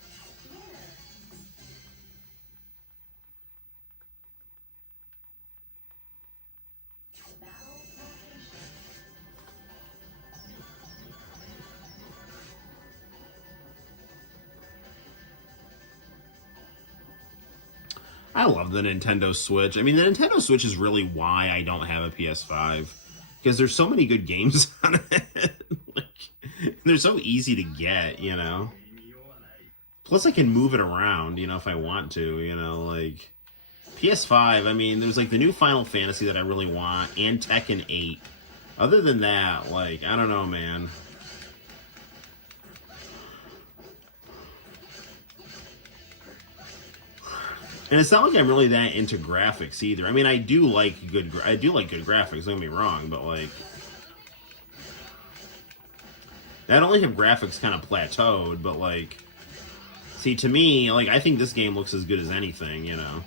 I I love the Nintendo Switch. I mean, the Nintendo Switch is really why I don't have a PS5. Because there's so many good games on it. Like, they're so easy to get, you know? Plus, I can move it around, you know, if I want to, you know, like... PS5, I mean, there's, like, the new Final Fantasy that I really want, and Tekken 8. Other than that, like, I don't know, man. And it's not like I'm really that into graphics either. I mean, I do like good graphics, don't get me wrong, but, like... Not only have graphics kind of plateaued, but, like... See, to me, like, I think this game looks as good as anything, you know?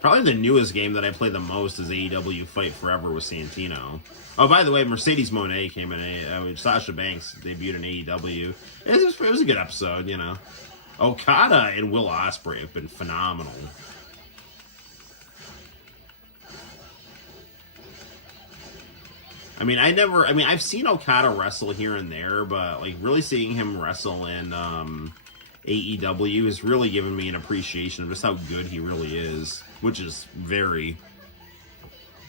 Probably the newest game that I play the most is AEW Fight Forever with Santino. Oh, by the way, Mercedes Moné came in. Sasha Banks debuted in AEW. It was a good episode, you know. Okada and Will Ospreay have been phenomenal. I mean, I've seen Okada wrestle here and there, but, like, really seeing him wrestle in AEW has really given me an appreciation of just how good he really is. Which is very...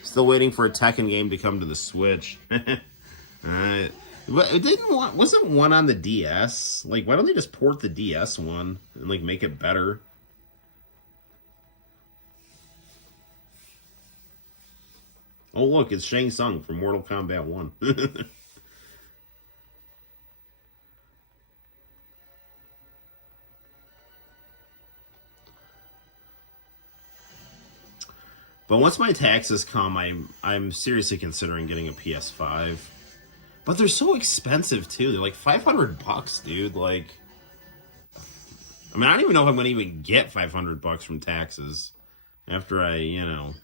Still waiting for a Tekken game to come to the Switch. But it wasn't one on the DS? Like, why don't they just port the DS one and, like, make it better? Oh, look, it's Shang Tsung from Mortal Kombat 1. But once my taxes come, I'm seriously considering getting a PS5. But they're so expensive too. They're like $500, dude. Like, I mean, I don't even know if I'm going to even get $500 from taxes after I, you know,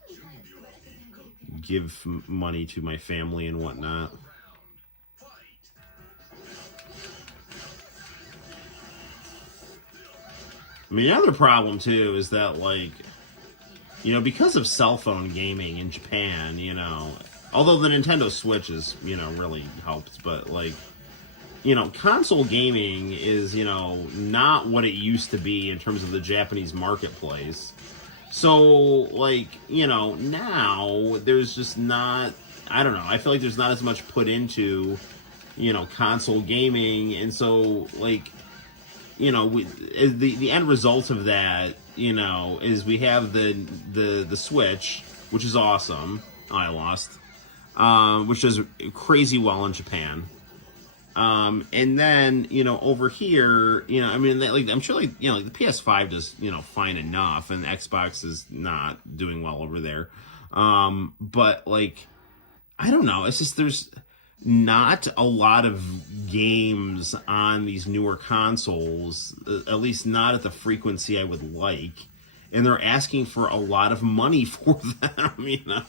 give money to my family and whatnot. I mean, the other problem too is that, like, you know, because of cell phone gaming in Japan, you know, although the Nintendo Switch is, you know, really helped, but, like, you know, console gaming is, you know, not what it used to be in terms of the Japanese marketplace. So, like, you know, now there's just not, I don't know, I feel like there's not as much put into, you know, console gaming, and so, like, you know, the end result of that, you know, is we have the Switch, which is awesome. Oh, I lost. Which does crazy well in Japan. And then, you know, over here, you know, I mean, like, I'm sure, like, you know, like the PS5 does, you know, fine enough, and Xbox is not doing well over there. But, like, I don't know. It's just there's not a lot of games on these newer consoles, at least not at the frequency I would like, and they're asking for a lot of money for them, you know,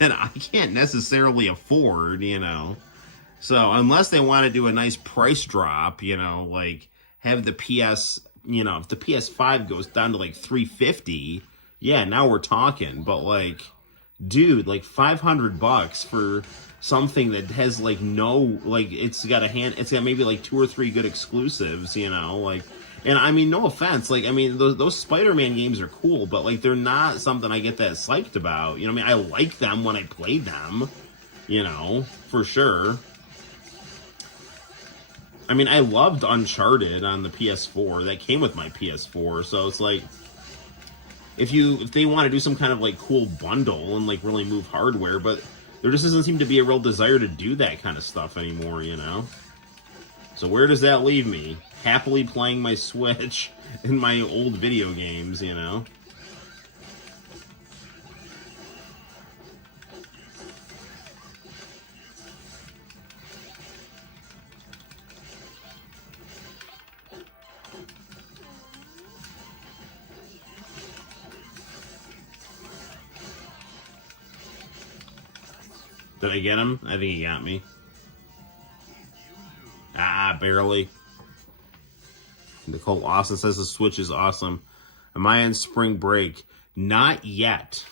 that I can't necessarily afford, you know. So unless they want to do a nice price drop, you know, like have the PS, you know, if the PS5 goes down to like $350, yeah, now we're talking. But, like, dude, like $500 for something that has, like, no, like, it's got maybe like 2 or 3 good exclusives, you know, like, and I mean, no offense, like, I mean, those Spider-Man games are cool, but, like, they're not something I get that psyched about, you know what I mean? I like them when I played them, you know, for sure. I mean, I loved Uncharted on the PS4, that came with my PS4, so it's like, if they want to do some kind of, like, cool bundle and, like, really move hardware, but there just doesn't seem to be a real desire to do that kind of stuff anymore, you know? So where does that leave me? Happily playing my Switch and my old video games, you know? Did I get him? I think he got me. Ah, barely. Nicole Austin says the Switch is awesome. Am I on spring break? Not yet.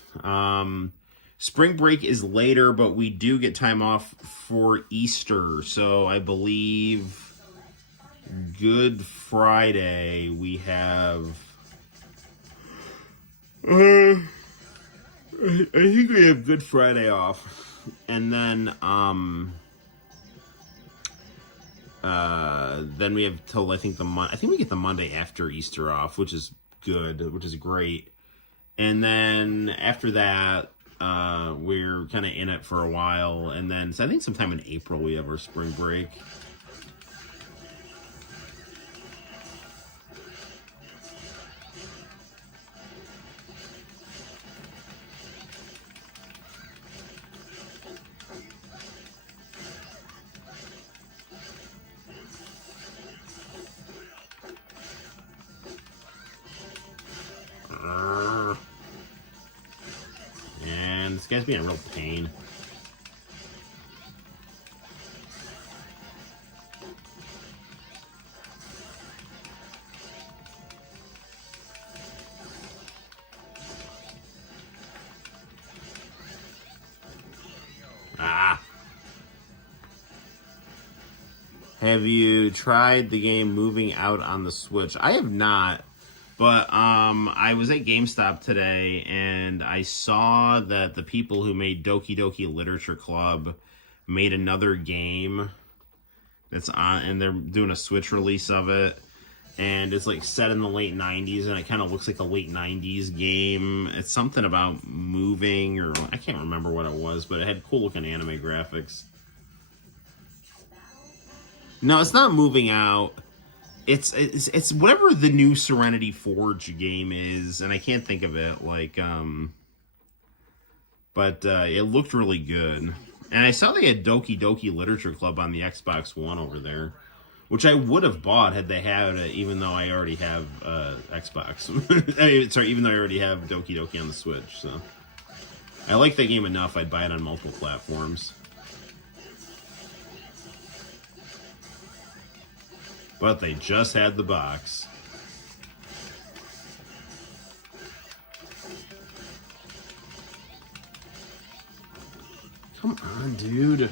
Spring break is later, but we do get time off for Easter. So I believe Good Friday we have I think we have Good Friday off, and then we have till I think I think we get the Monday after Easter off, which is good, which is great. And then after that, we're kind of in it for a while, and then so I think sometime in April we have our spring break. And this guy's being a real pain. Have you tried the game Moving Out on the Switch? I have not, but I was at GameStop today and I saw that the people who made Doki Doki Literature Club made another game that's on, and they're doing a Switch release of it, and it's like set in the late 90s, and it kind of looks like a late 90s game. It's something about moving, or I can't remember what it was, but it had cool looking anime graphics. No, it's not Moving Out. It's whatever the new Serenity Forge game is, and I can't think of it. But it looked really good, and I saw they had Doki Doki Literature Club on the Xbox One over there, which I would have bought had they had it, even though I already have Xbox. Even though I already have Doki Doki on the Switch. So I like that game enough. I'd buy it on multiple platforms. But they just had the box. Come on, dude.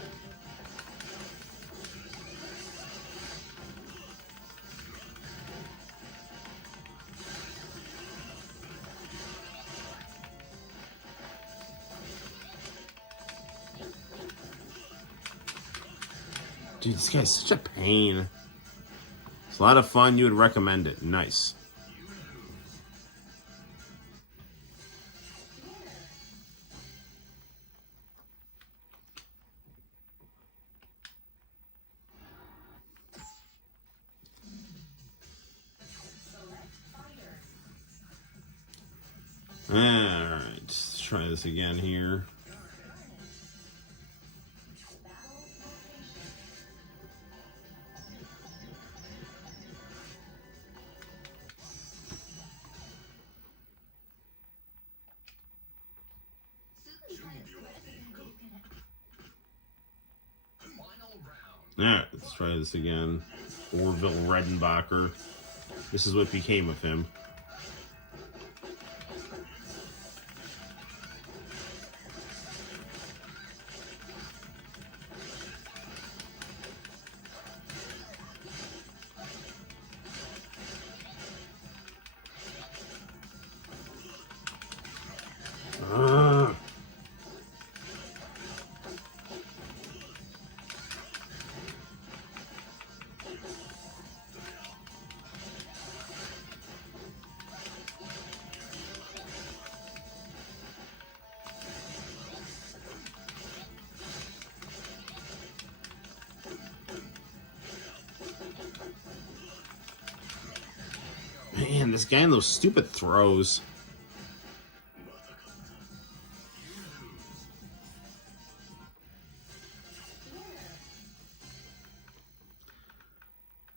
Dude, this guy's such a pain. A lot of fun. You would recommend it. Nice. All right, let's try this again here. Alright, let's try this again. Orville Redenbacher. This is what became of him. Man, this guy and those stupid throws.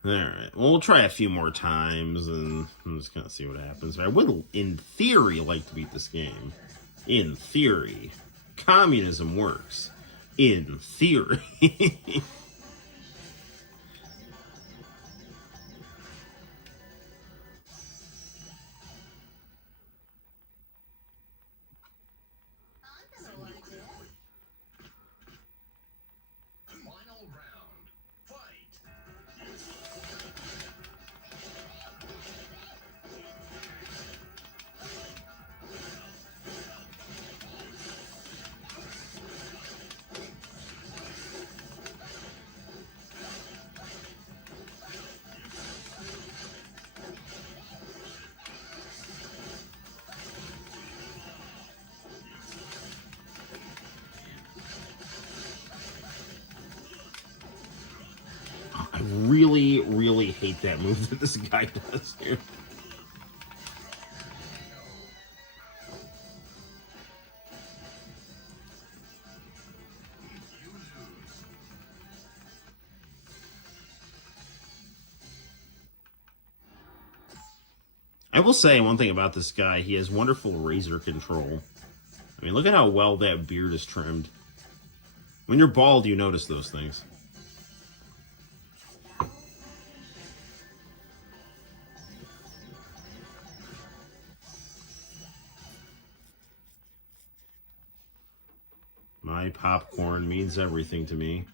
Alright, well, we'll try a few more times, and I'm just gonna see what happens. I would, in theory, like to beat this game. In theory. Communism works. In theory. that move that this guy does here. I will say one thing about this guy. He has wonderful razor control. I mean, look at how well that beard is trimmed. When you're bald, you notice those things. My popcorn means everything to me.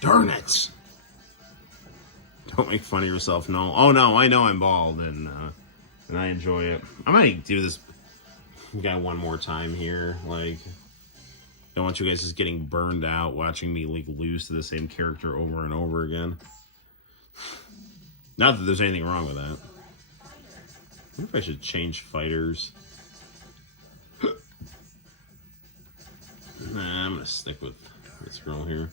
Darn it! Don't make fun of yourself, no. Oh no, I know I'm bald, and I enjoy it. I might do this guy one more time here. Like, don't want you guys just getting burned out watching me like lose to the same character over and over again. Not that there's anything wrong with that. I wonder if I should change fighters. Nah, I'm gonna stick with this girl here.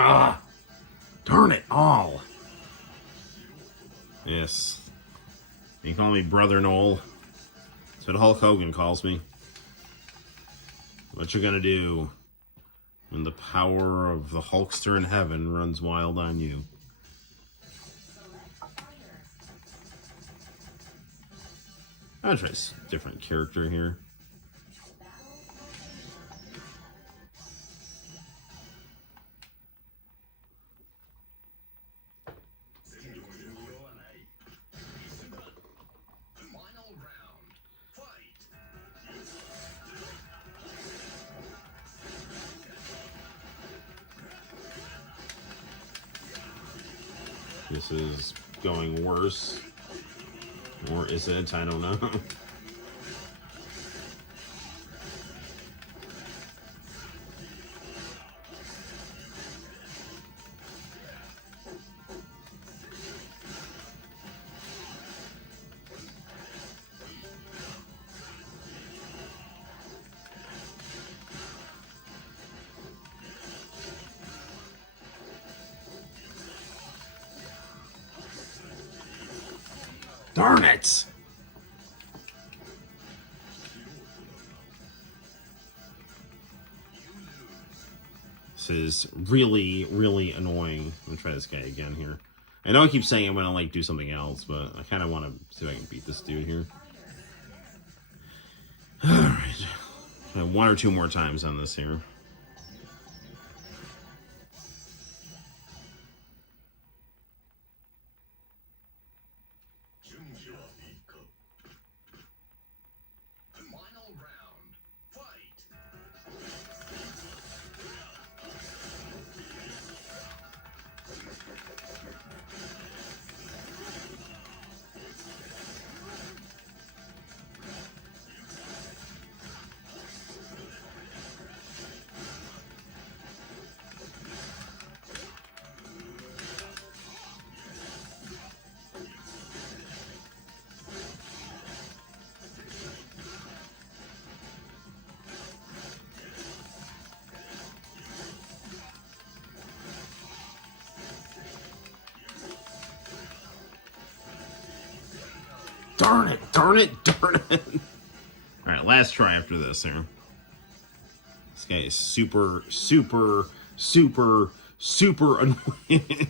Ah! Darn it all! Yes. You call me Brother Noel. That's what Hulk Hogan calls me. What you gonna do when the power of the Hulkster in heaven runs wild on you? I'll try a different character here. This is going worse. Or is it? I don't know. Darn it! This is really, really annoying. I'm gonna try this guy again here. I know I keep saying I'm gonna like do something else, but I kind of want to see if I can beat this dude here. All right, one or two more times on this here. Darn it, darn it, darn it. Alright, last try after this here. This guy is super, super, super, super annoying.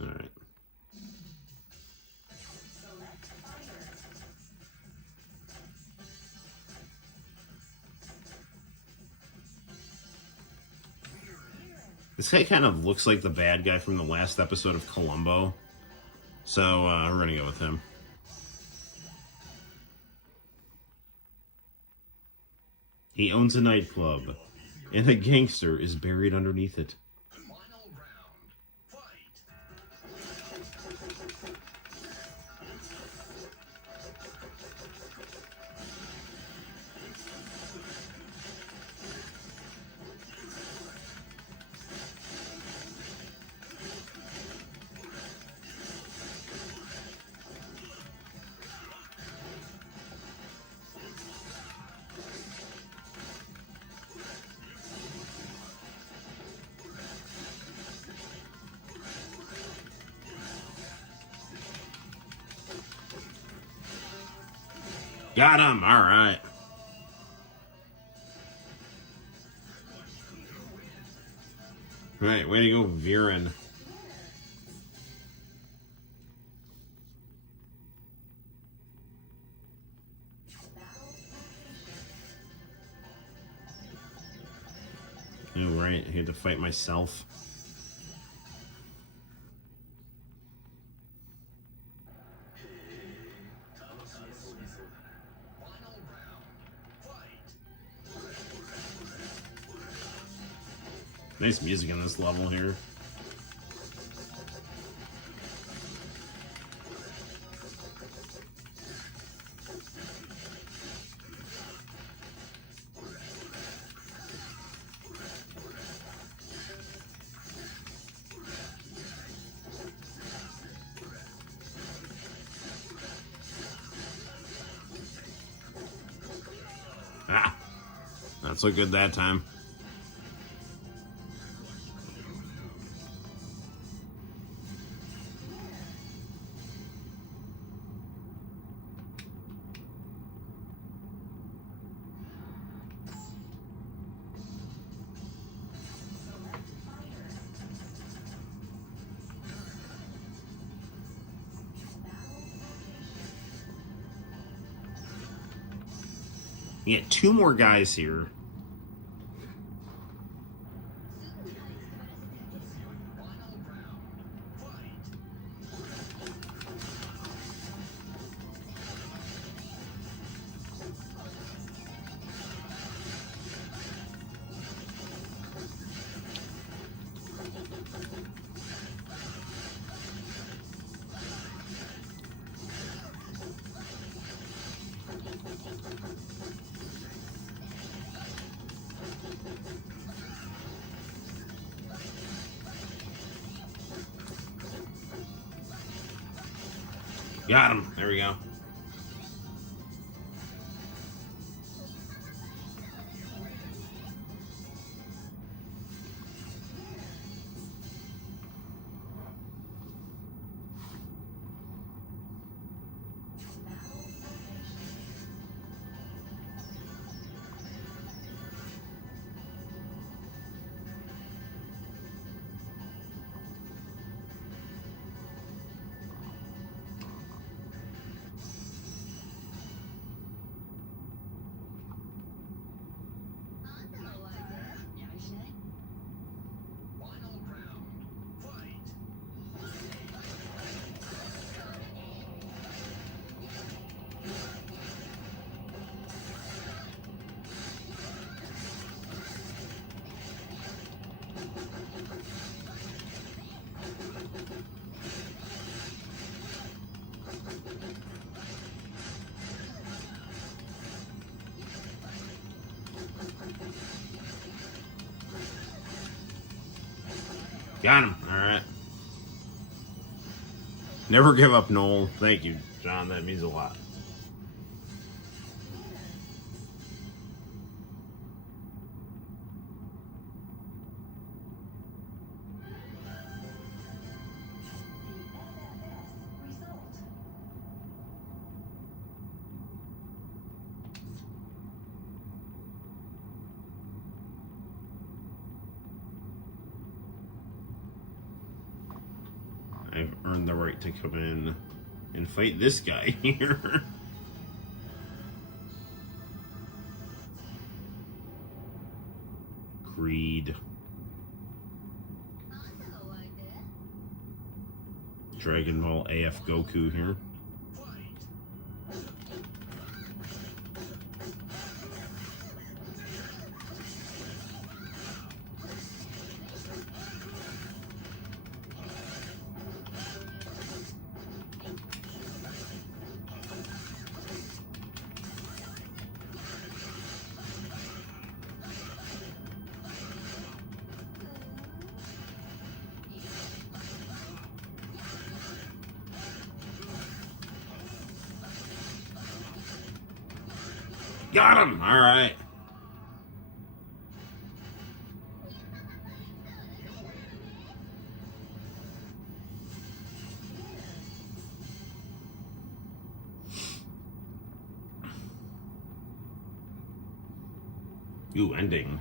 Alright. This guy kind of looks like the bad guy from the last episode of Columbo. So, we're going to go with him. He owns a nightclub, and a gangster is buried underneath it. Got him! Alright. Right, way to go, Viren. Oh, right, I had to fight myself. Nice music on this level here. Ah, not so good that time. You get two more guys here. Got him. There we go. Got him. All right. Never give up, Noel. Thank you, John. That means a lot. I've earned the right to come in and fight this guy here. Greed. Dragon Ball AF Goku here. Got him! All right. Ooh, ending.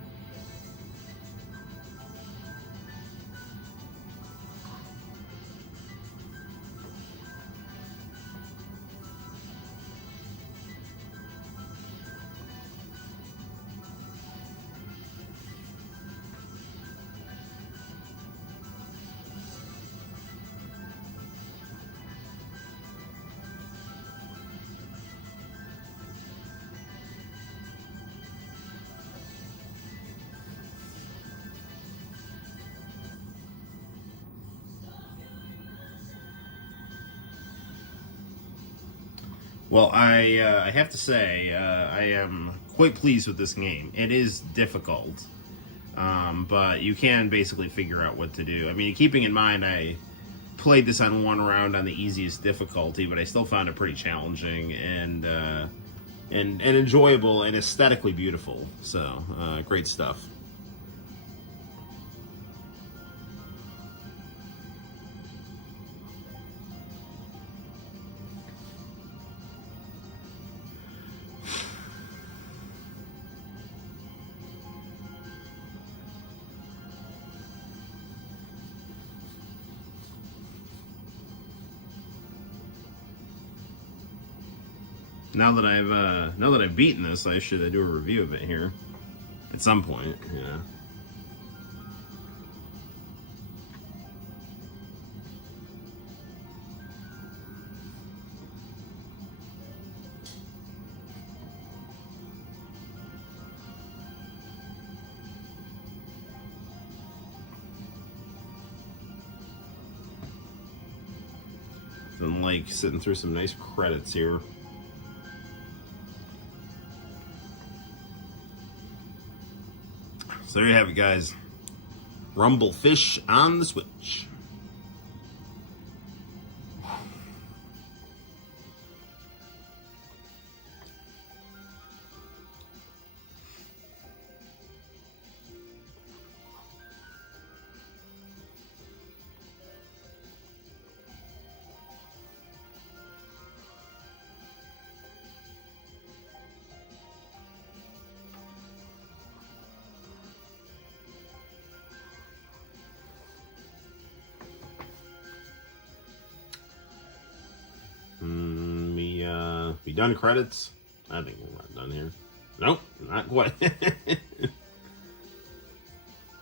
Well, I have to say, I am quite pleased with this game. It is difficult, but you can basically figure out what to do. I mean, keeping in mind, I played this on one round on the easiest difficulty, but I still found it pretty challenging and enjoyable and aesthetically beautiful. So, great stuff. Now that I've beaten this, I should do a review of it here at some point. Yeah. I'm like sitting through some nice credits here. So there you have it, guys. Rumble Fish on the Switch. We done credits? I think we're not done here. Nope, not quite. We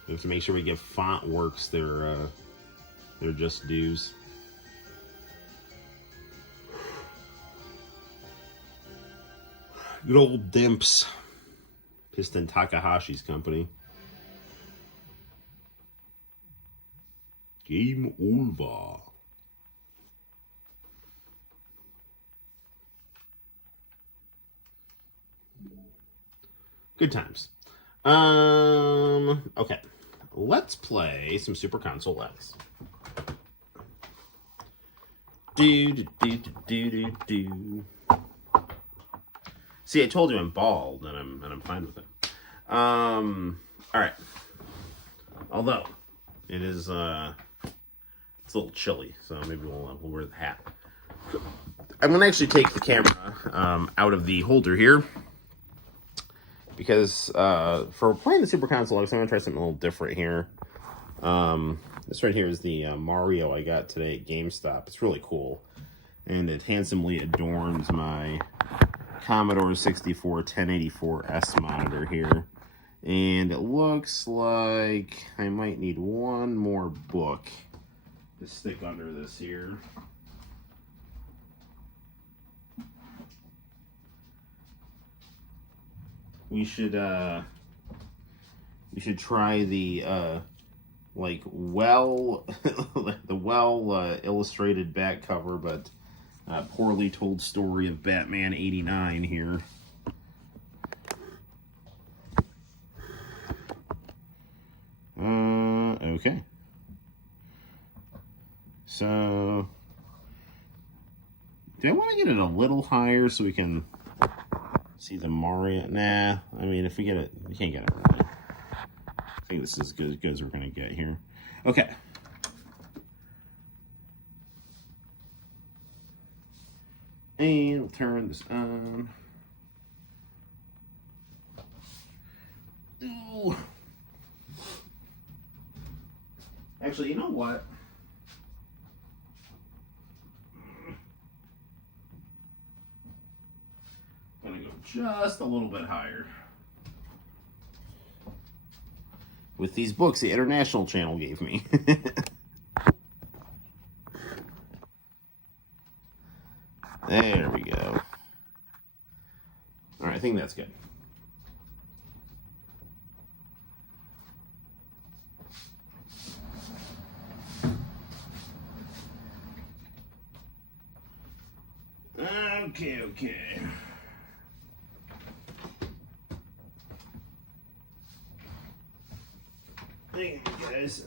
have to make sure we give FontWorks their just dues. Good old Dimps. Piston Takahashi's company. Game over. Good times. Okay. Let's play some Super Console X. See, I told you I'm bald, and I'm fine with it. All right. Although it is it's a little chilly, so maybe we'll wear the hat. I'm gonna actually take the camera out of the holder here. Because for playing the Super Console X, I'm going to try something a little different here. This right here is the Mario I got today at GameStop. It's really cool. And it handsomely adorns my Commodore 64 1084S monitor here. And it looks like I might need one more book to stick under this here. We should try the like the illustrated back cover, but poorly told story of Batman '89 here. Okay. So, do I want to get it a little higher so we can see the Mario? Nah, I mean, if we get it, we can't get it really. I think this is as good as we're going to get here. Okay. And we'll turn this on. Ooh. Actually, you know what? I'm going to go just a little bit higher. With these books the International Channel gave me. There we go. All right, I think that's good. Okay. Hey guys.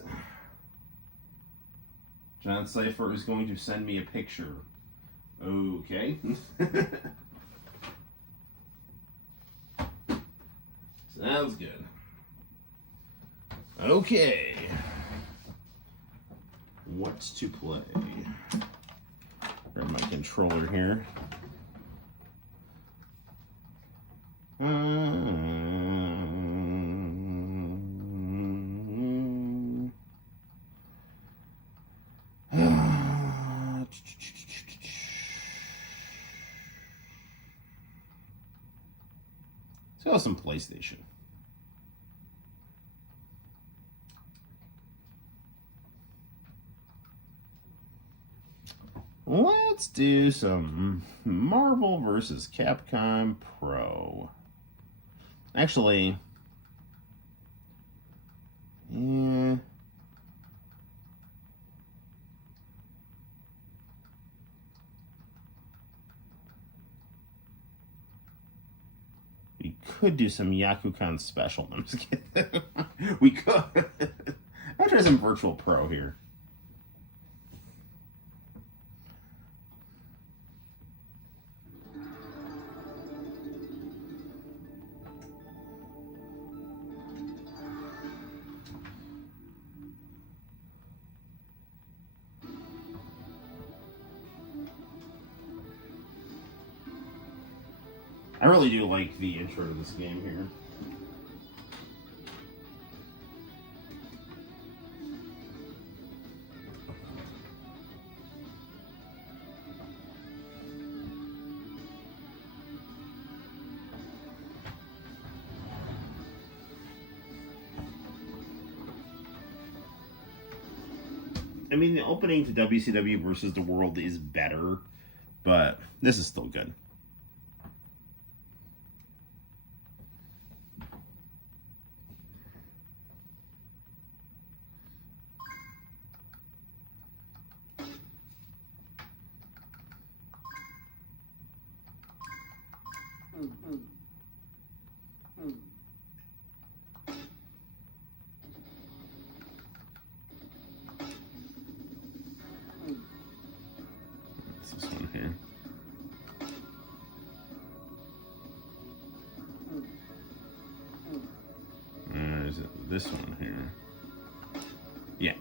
John Cipher is going to send me a picture. Okay. Sounds good. Okay. What's to play? Grab my controller here. Let's go with some PlayStation. Let's do some Marvel vs. Capcom Pro. Actually, yeah. We could do some Yakukan Special. I'm just kidding. We could. I'll try some Virtual Pro here. I really do like the intro to this game here. I mean, the opening to WCW versus the World is better, but this is still good. What's this one here? Is it this one here? Yeah.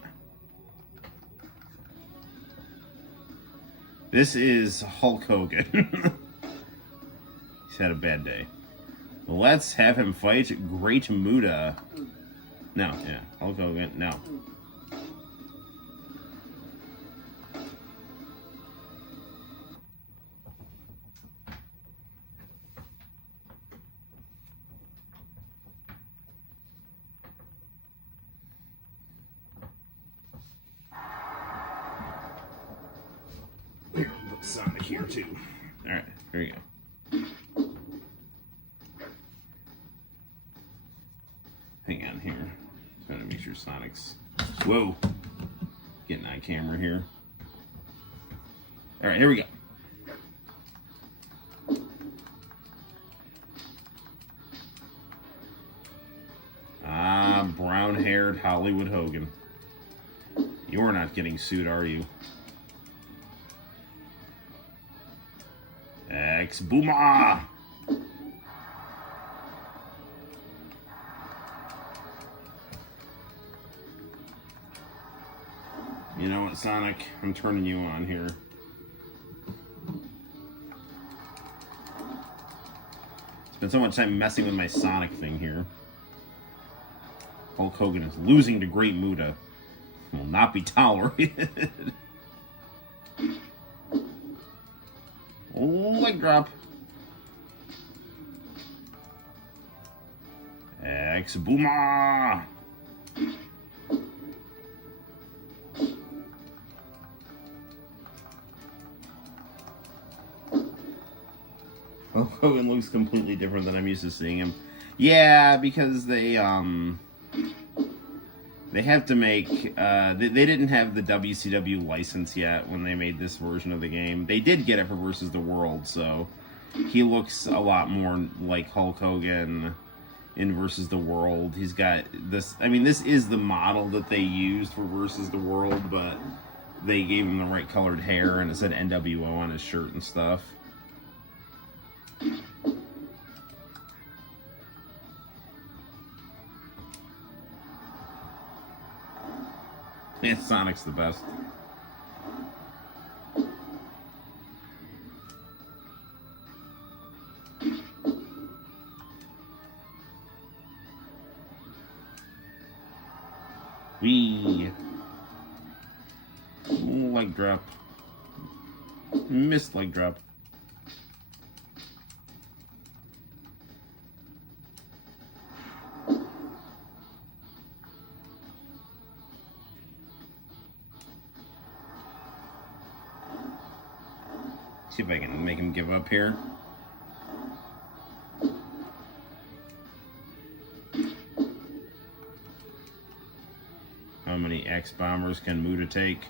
This is Hulk Hogan. He's had a bad day. Let's have him fight Great Muta. No, yeah. Hulk Hogan, no. put Sonic here too. Alright, here you go. Hang on here. Trying to make sure Sonic's... Whoa! Getting on camera here. Alright, here we go. Brown-haired Hollywood Hogan. You're not getting sued, are you? X-Booma! You know what, Sonic? I'm turning you on here. Spent so much time messing with my Sonic thing here. Hulk Hogan is losing to Great Muta. Will not be tolerated. Leg drop. X-Booma! Hulk Hogan looks completely different than I'm used to seeing him. Yeah, because they have to make, they didn't have the WCW license yet when they made this version of the game. They did get it for Versus the World, so he looks a lot more like Hulk Hogan in Versus the World. He's got this, I mean, this is the model that they used for Versus the World, but they gave him the right colored hair and it said NWO on his shirt and stuff. Yeah, Sonic's the best. Wee. Leg drop. Missed leg drop. See if I can make him give up here. How many X-Bombers can Muta take?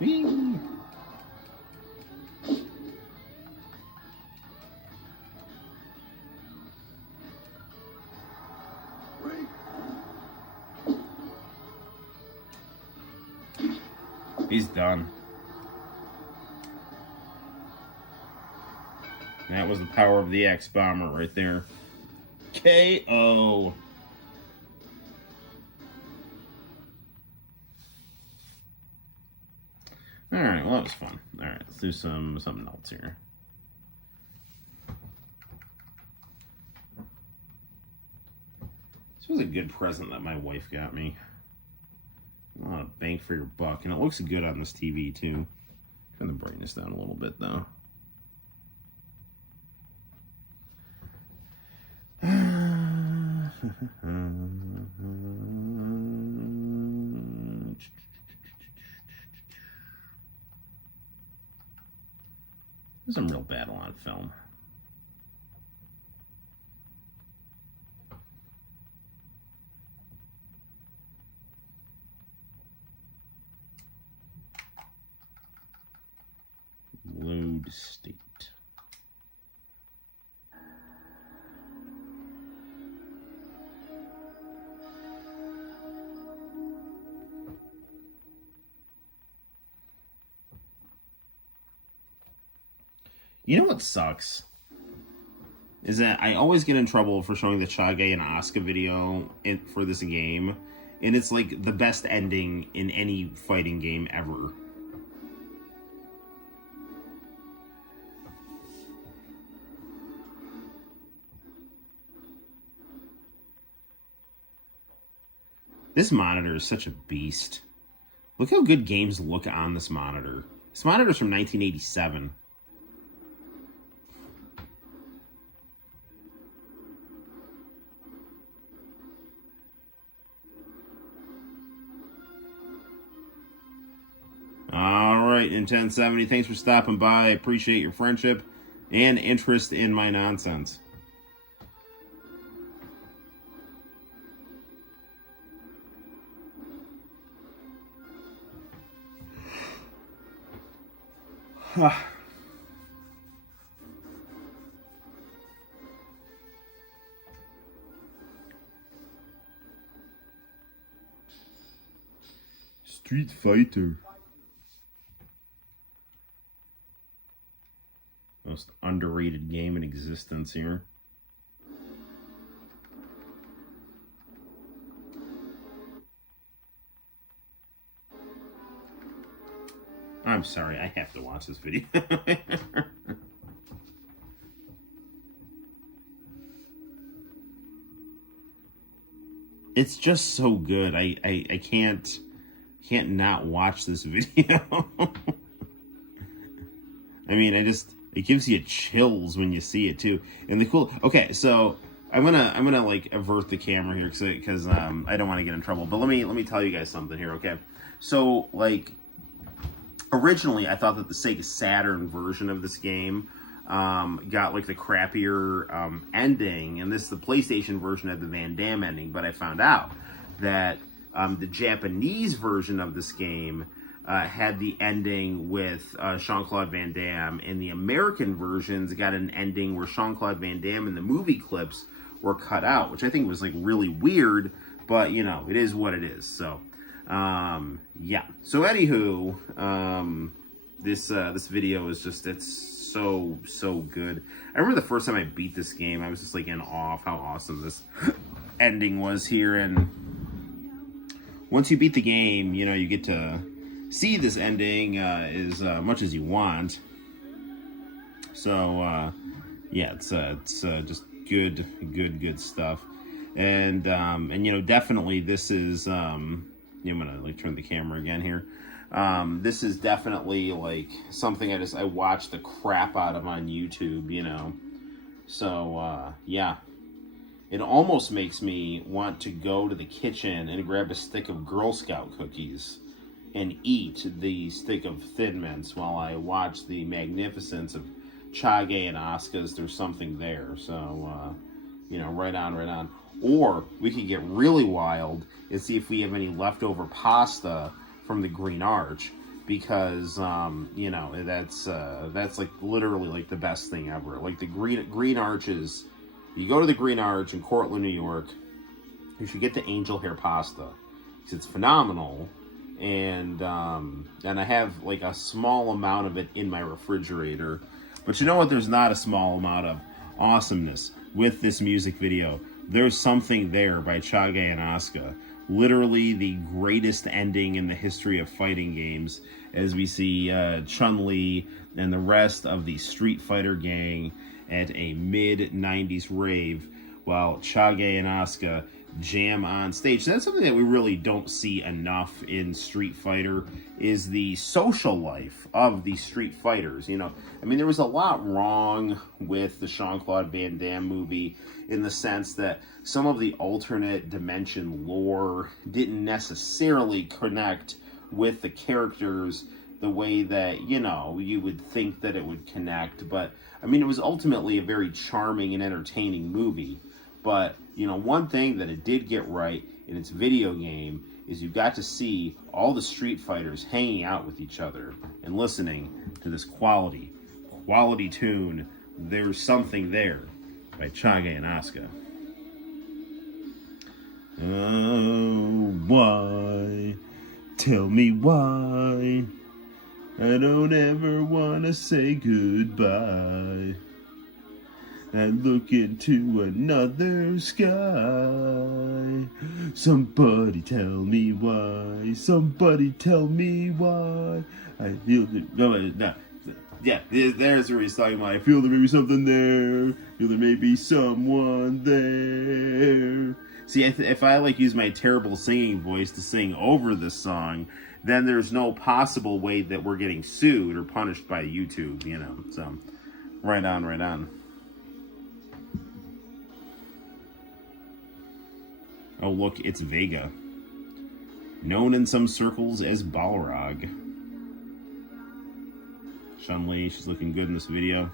Whee! He's done. That was the power of the X-Bomber right there. KO. Alright, well that was fun. Alright, let's do something else here. This was a good present that my wife got me. A lot of bang for your buck. And it looks good on this TV too. Turn the brightness down a little bit though. There's some real battle on film. Load state. You know what sucks? Is that I always get in trouble for showing the Chage and Asuka video for this game. And it's like the best ending in any fighting game ever. This monitor is such a beast. Look how good games look on this monitor. This monitor's from 1987. All right, in 1070, thanks for stopping by. I appreciate your friendship and interest in my nonsense. Street Fighter. Most underrated game in existence here. I'm sorry, I have to watch this video. It's just so good. I can't not watch this video. I mean, it gives you chills when you see it too. And the cool, okay, so I'm gonna like avert the camera here because I don't want to get in trouble. But let me tell you guys something here, okay? So like originally I thought that the Sega Saturn version of this game got like the crappier ending, and the PlayStation version had the Van Damme ending. But I found out that the Japanese version of this game had the ending with Jean-Claude Van Damme, and the American versions got an ending where Jean-Claude Van Damme and the movie clips were cut out, which I think was like really weird, but you know, it is what it is. So yeah. So anywho, this video is just, it's so good. I remember the first time I beat this game, I was just like in awe of how awesome this ending was here. And once you beat the game, you know, you get to see this ending as much as you want. So yeah, it's just good stuff. And you know, definitely this is I'm gonna like turn the camera again here. This is definitely like something I watch the crap out of on YouTube, you know. So yeah, it almost makes me want to go to the kitchen and grab a stick of Girl Scout cookies and eat the stick of Thin Mints while I watch the magnificence of Chage and Asuka's There's Something There. So you know, right on. Or we could get really wild and see if we have any leftover pasta from the Green Arch, because you know, that's like literally like the best thing ever. Like the Green Arch is, you go to the Green Arch in Cortland, New York, you should get the angel hair pasta because it's phenomenal. And I have like a small amount of it in my refrigerator. But you know what? There's not a small amount of awesomeness with this music video. There's Something There by Chage and Asuka. Literally the greatest ending in the history of fighting games, as we see Chun-Li and the rest of the Street Fighter gang at a mid-90s rave while Chage and Asuka jam on stage. So that's something that we really don't see enough in Street Fighter, is the social life of the Street Fighters. You know, I mean, there was a lot wrong with the Jean-Claude Van Damme movie in the sense that some of the alternate dimension lore didn't necessarily connect with the characters the way that, you know, you would think that it would connect. But I mean, it was ultimately a very charming and entertaining movie. But, you know, one thing that it did get right in its video game is you got to see all the Street Fighters hanging out with each other and listening to this quality tune, There's Something There, by Chage and Asuka. Oh, why? Tell me why? I don't ever want to say goodbye. I look into another sky. Somebody tell me why. Somebody tell me why. I feel that. No. Yeah, there's where he's talking about. I feel there may be something there. I feel there may be someone there. See, if I like use my terrible singing voice to sing over this song, then there's no possible way that we're getting sued or punished by YouTube, you know. So, right on. Oh, look, it's Vega. Known in some circles as Balrog. Chun-Li, she's looking good in this video.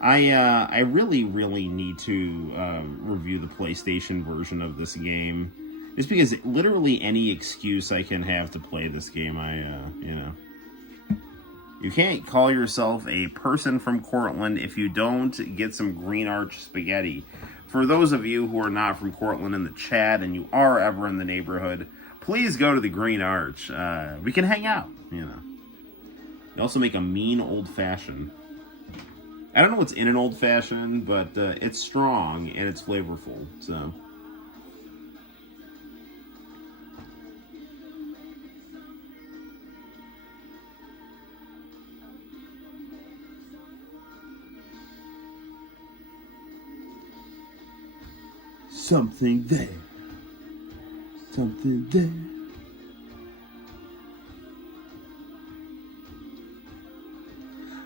I really need to review the PlayStation version of this game, just because literally any excuse I can have to play this game, you know. You can't call yourself a person from Cortland if you don't get some Green Arch spaghetti. For those of you who are not from Cortland in the chat and you are ever in the neighborhood, please go to the Green Arch. We can hang out, you know. They also make a mean old-fashioned. I don't know what's in an old-fashioned, but it's strong and it's flavorful, so... Something there. Something there.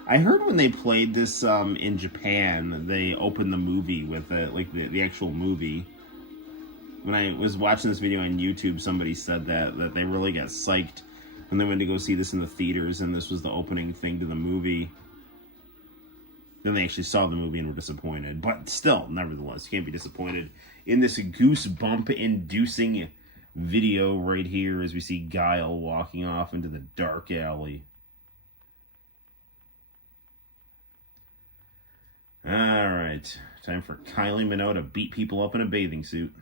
I heard when they played this in Japan, they opened the movie with it, like the actual movie. When I was watching this video on YouTube, somebody said that they really got psyched when they went to go see this in the theaters, and this was the opening thing to the movie. Then they actually saw the movie and were disappointed. But still, nevertheless, you can't be disappointed in this goosebump-inducing video right here as we see Guile walking off into the dark alley. Alright, time for Kylie Minogue to beat people up in a bathing suit.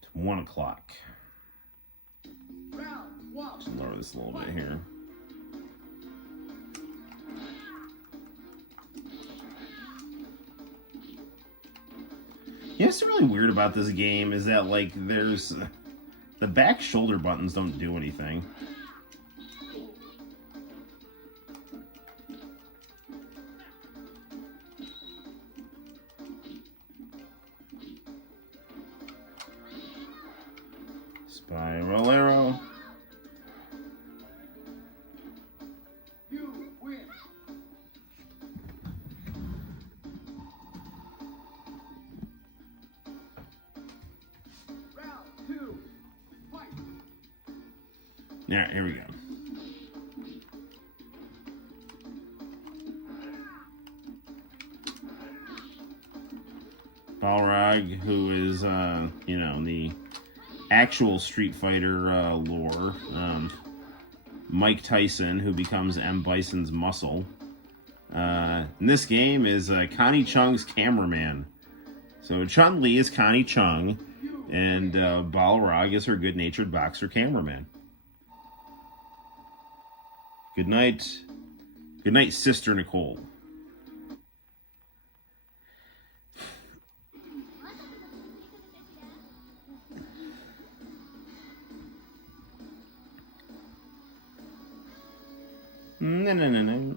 It's 1 o'clock. Just lower this a little bit here. You know what's really weird about this game is that, like, there's... the back shoulder buttons don't do anything. Spiral arrow. You win. Round 2. Fight. Alright, here we go. Balrog, who is, you know, the actual Street Fighter lore. Mike Tyson, who becomes M. Bison's muscle. In this game is Connie Chung's cameraman. So Chun-Li is Connie Chung, and Balrog is her good-natured boxer cameraman. Good night. Good night, Sister Nicole. No.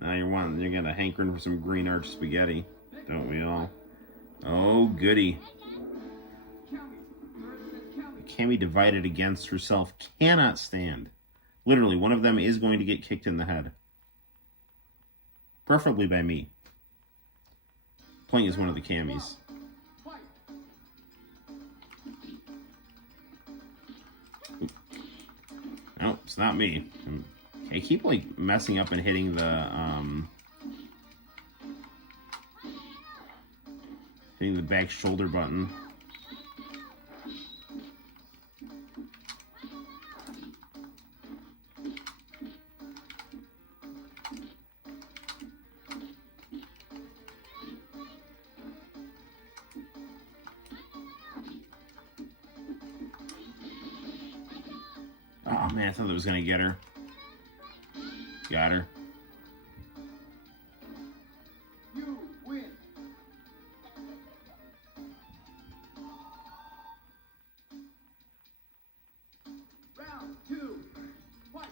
Now you're gonna hankering for some Green Arch spaghetti, don't we all? Oh, goody. Cammy divided against herself cannot stand. Literally, one of them is going to get kicked in the head. Preferably by me. Playing as one of the Cammies. No, it's not me. I keep, like, messing up and hitting the back shoulder button. Oh man, I thought that was gonna get her. Got her. You win. Round 2. Fight.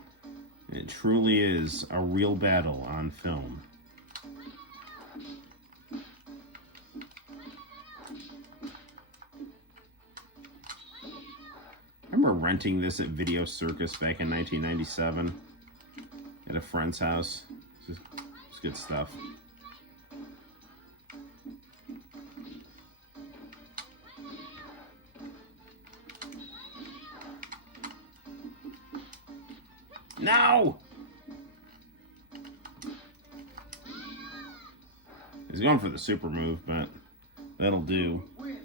It truly is a real battle on film. I remember renting this at Video Circus back in 1997 at a friend's house. It's good stuff. No! He's going for the super move, but that'll do. Win.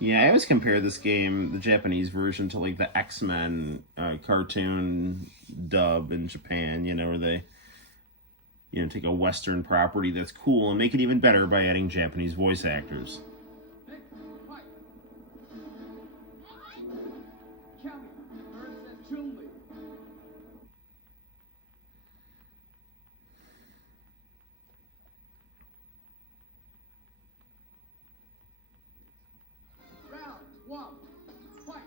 Yeah, I always compare this game, the Japanese version, to like the X-Men cartoon dub in Japan, where they, take a Western property that's cool and make it even better by adding Japanese voice actors. Next fight. County versus Chun-Li. Round 1. Fight.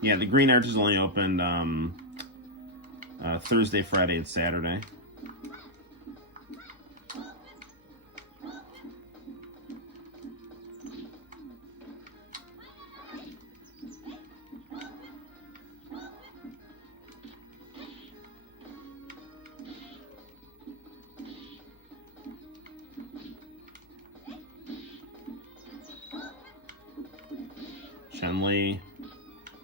Yeah, the Green Arch is only opened Thursday, Friday, and Saturday. Chun-Li,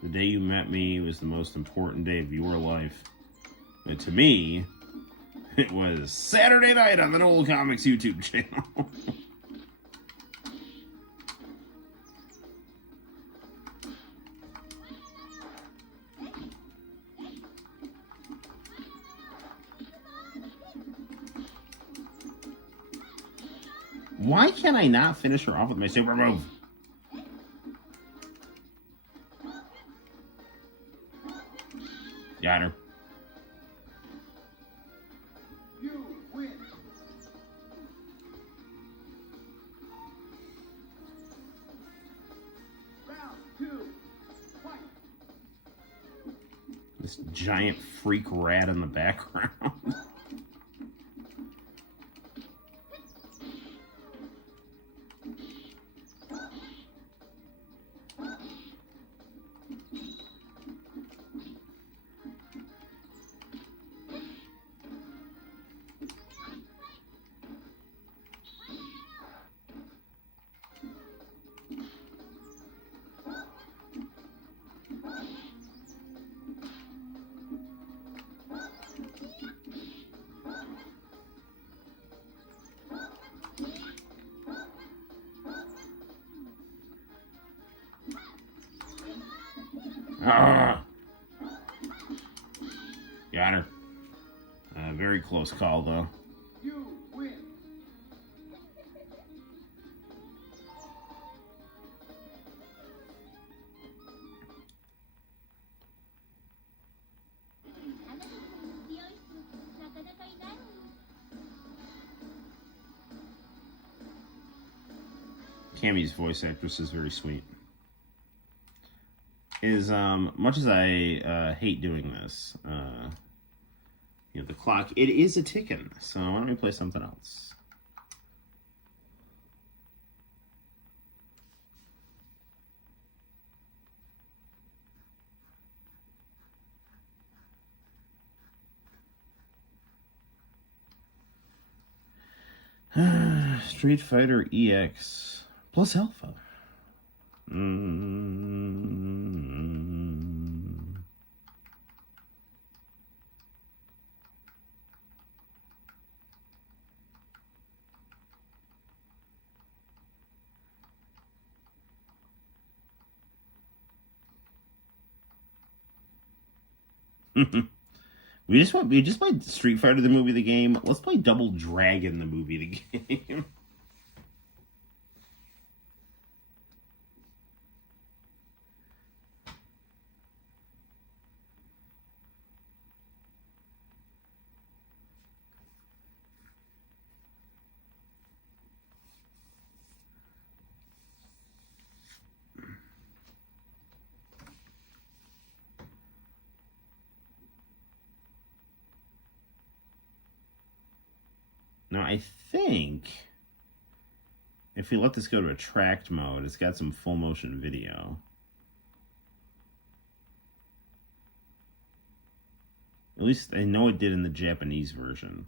the day you met me was the most important day of your life. And to me, it was Saturday night on the Noel ComiX YouTube channel. Why can I not finish her off with my super move? Got her. You win. Round 2. Fight. This giant freak rat in the background. Ah! Got her. Very close call, though. You win. Cammy's voice actress is very sweet. Is much as I hate doing this, the clock, it is a ticking. So why don't we play something else? Street Fighter EX plus Alpha. We just played Street Fighter the movie the game. Let's play Double Dragon the movie the game. Now I think if we let this go to attract mode, it's got some full motion video. At least I know it did in the Japanese version.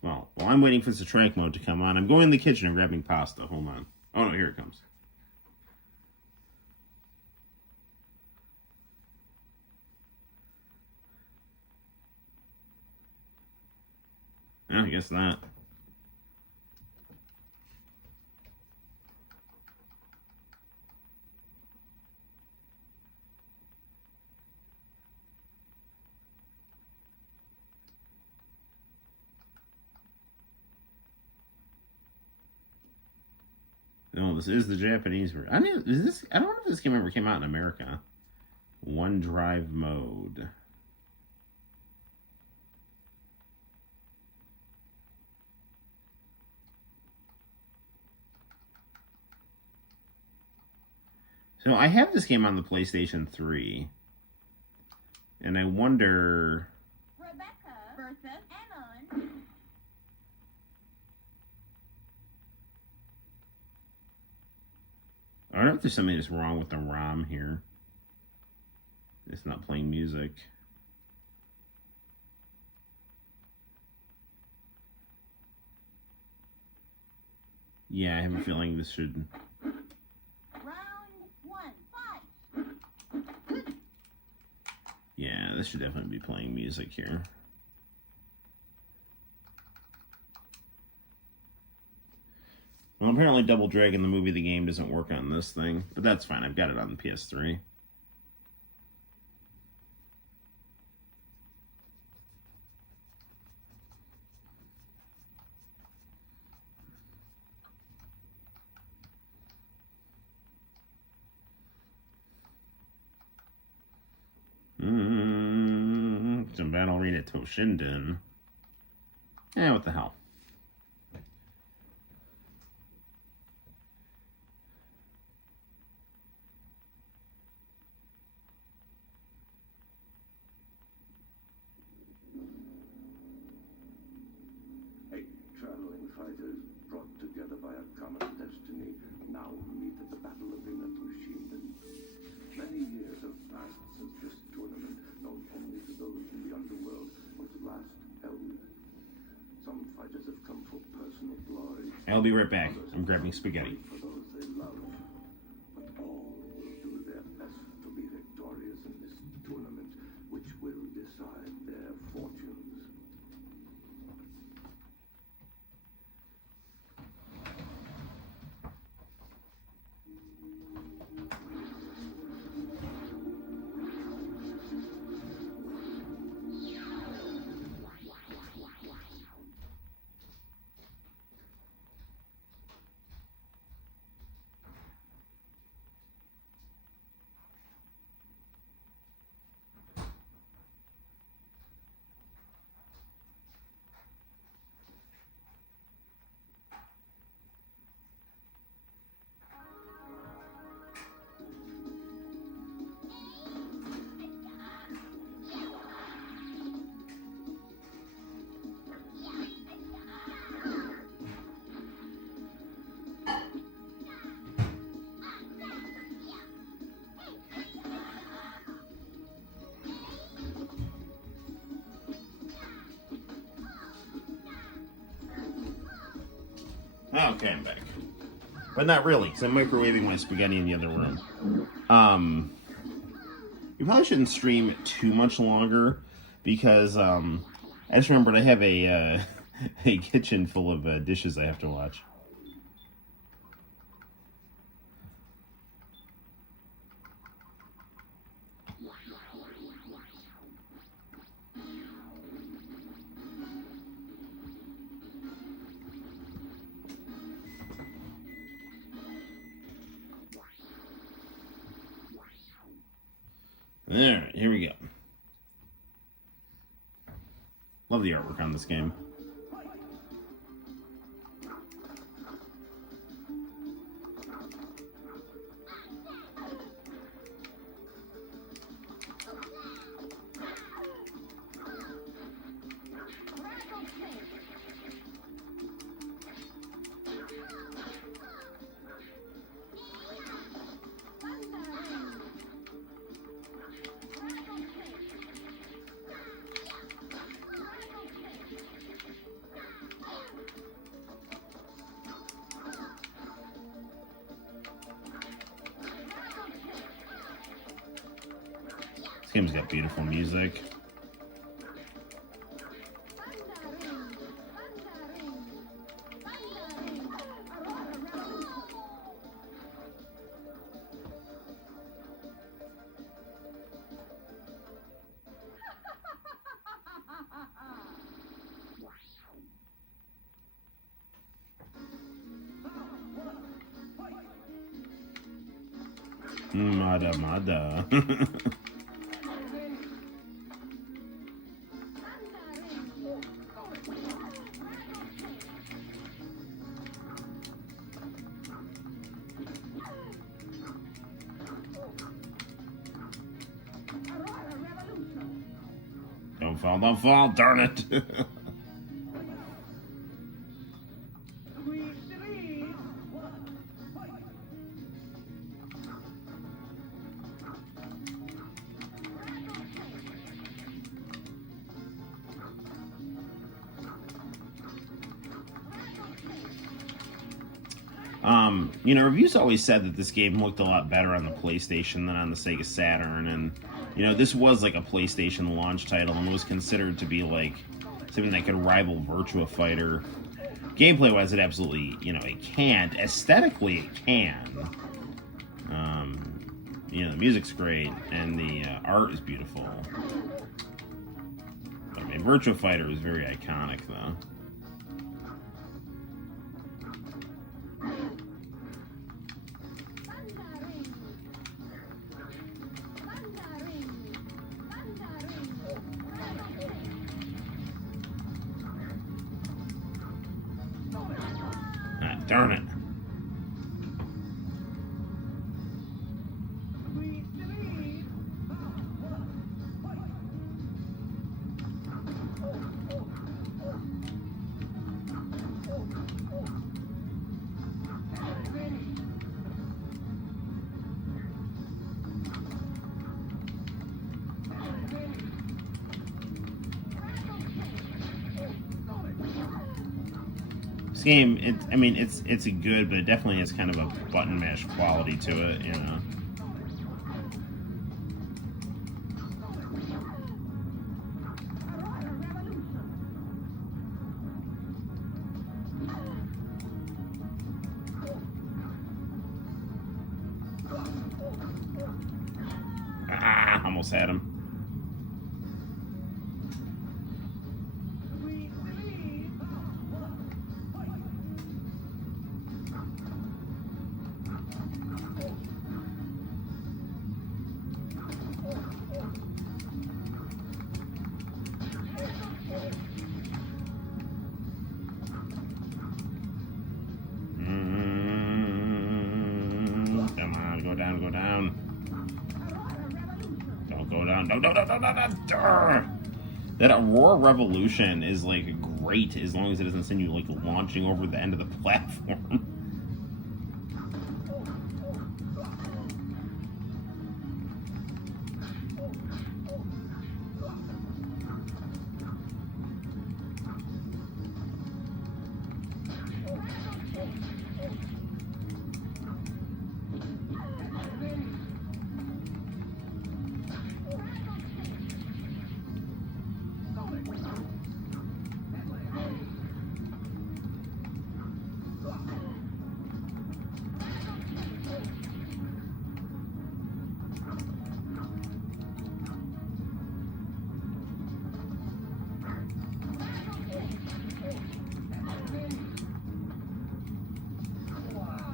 Well, while I'm waiting for this attract mode to come on, I'm going in the kitchen and grabbing pasta. Hold on. Oh no, here it comes. I guess not. No, this is the Japanese version. I don't know if this game ever came out in America. One drive mode. So I have this game on the PlayStation 3. And I wonder... Rebecca versus Anon. I don't know if there's something that's wrong with the ROM here. It's not playing music. Yeah, I have a feeling this should... Yeah, this should definitely be playing music here. Well, apparently Double Dragon, the movie, the game, doesn't work on this thing. But that's fine. I've got it on the PS3. Some Battle Arena Toshinden. What the hell? Eight traveling fighters brought together by a common destiny now meet at the Battle Arena Toshinden. Many years have passed since this tournament, known only to those in the underworld, was last held. Some fighters have come for personal glory. I'll be right back. I'm grabbing spaghetti. For those they love. But all will do their best to be victorious in this tournament, which will decide their fortunes. Okay, I'm back. But not really, because I'm microwaving my spaghetti in the other room. You probably shouldn't stream too much longer, because I just remembered I have a a kitchen full of dishes I have to watch. Alright, here we go. Love the artwork on this game. This game's got beautiful music. Mada. Don't fall, darn it. Reviews always said that this game looked a lot better on the PlayStation than on the Sega Saturn, and this was like a PlayStation launch title and was considered to be like something that could rival Virtua Fighter. Gameplay wise, it absolutely, it can't. Aesthetically, it can. The music's great and the art is beautiful. But, Virtua Fighter is very iconic, though. Darn it. Game, it's a good, but it definitely has kind of a button mash quality to it, Almost had him. Go down. Don't go down. No. That Aurora Revolution is like great as long as it doesn't send you like launching over the end of the platform.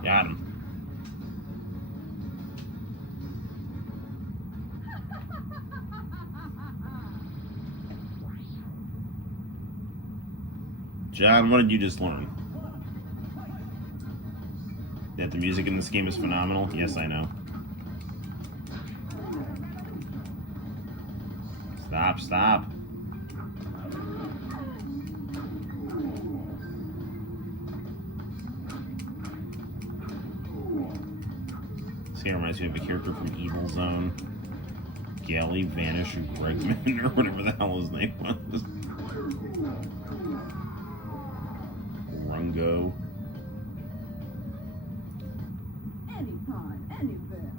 Got him. John, what did you just learn? That the music in this game is phenomenal? Yes, I know. Stop, stop. This game reminds me of a character from Evil Zone. Gally Vanish Gregman, or whatever the hell his name was. Rungo. Anytime, anywhere.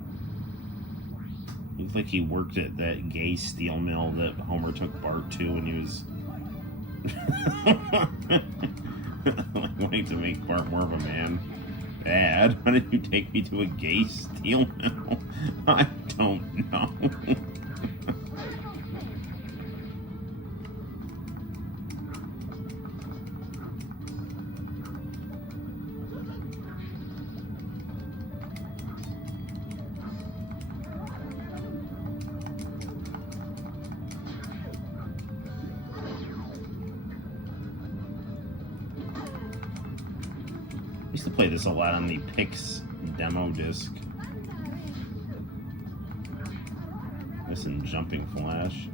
Looks like he worked at that gay steel mill that Homer took Bart to when he was wanting to make Bart more of a man. Dad, why did you take me to a gay steel mill? I don't know. I used to play this a lot on the Pix demo disc. Missing Jumping Flash.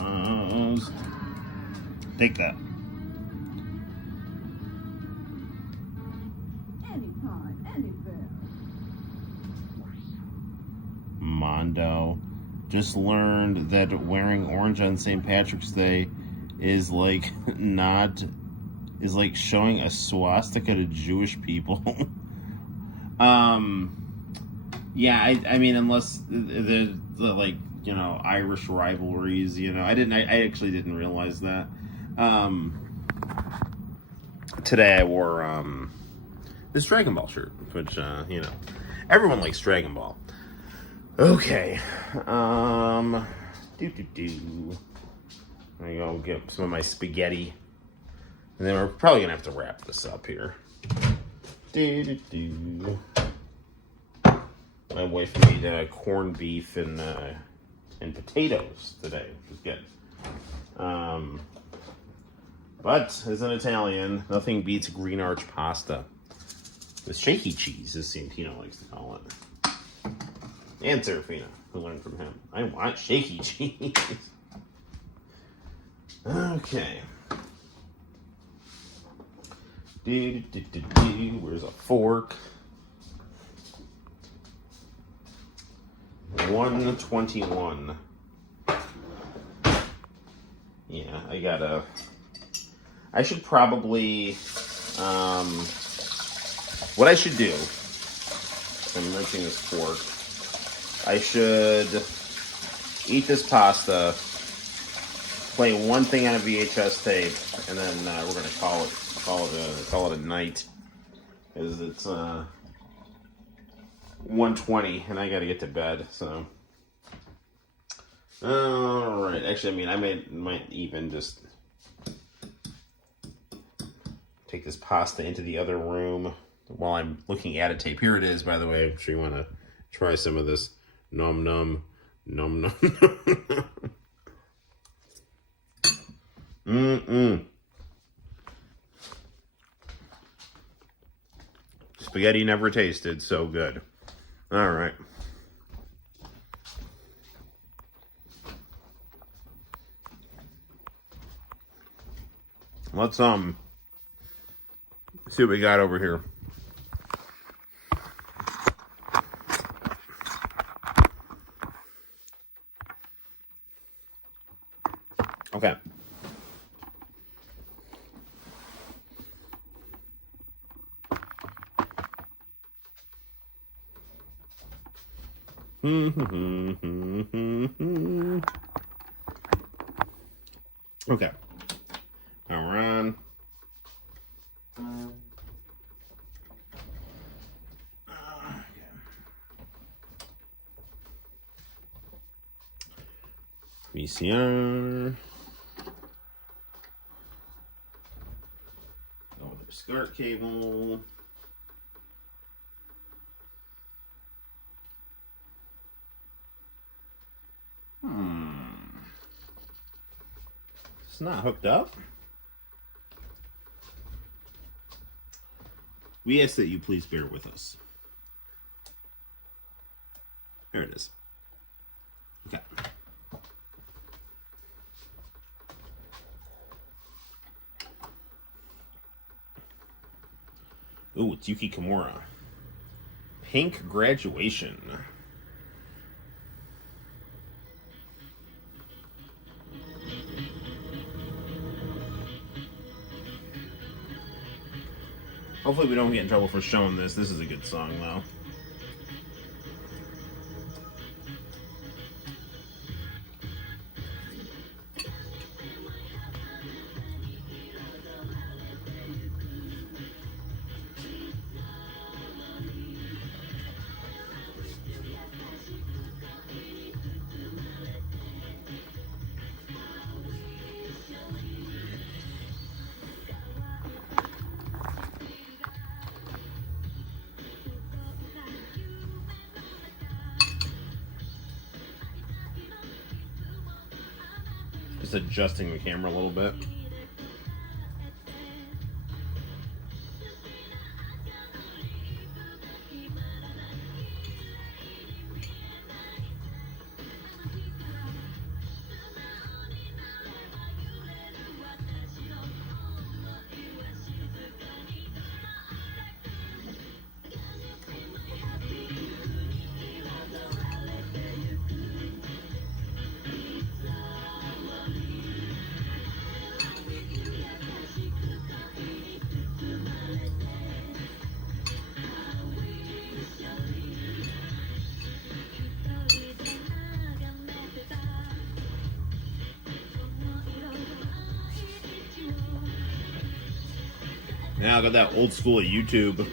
Almost. Take that. Anytime, anywhere. Mondo. Just learned that wearing orange on St. Patrick's Day is like is like showing a swastika to Jewish people. Yeah, I mean, unless the like, you know, Irish rivalries, you know, I actually didn't realize that. Today I wore this Dragon Ball shirt, which you know, everyone likes Dragon Ball. Okay, There you go. Get some of my spaghetti, and then we're probably gonna have to wrap this up here. My wife made corned beef and potatoes today, which is good. But as an Italian, nothing beats green arch pasta with shaky cheese, as Santino likes to call it. And Serafina, who learned from him. I want shaky cheese. Okay. Where's a fork? 121. Yeah, I should probably, what I should do, I'm rinsing this fork, I should eat this pasta, play one thing on a VHS tape, and then we're gonna call it a night, because it's 1:20, and I gotta get to bed. So, all right. Actually, I mean, I might even just take this pasta into the other room while I'm looking at a tape. Here it is, by the way. I'm sure you want to try some of this. Nom nom nom nom. Spaghetti never tasted so good. All right. Let's see what we got over here. Okay. Okay. Now we're on. VCR. Go with the SCART cable. It's not hooked up. We ask that you please bear with us. There it is. Okay. Ooh, it's Yuki Kimura. Pink Graduation. Hopefully we don't get in trouble for showing this. This is a good song, though. Just adjusting the camera a little bit. Now I got that old school of YouTube.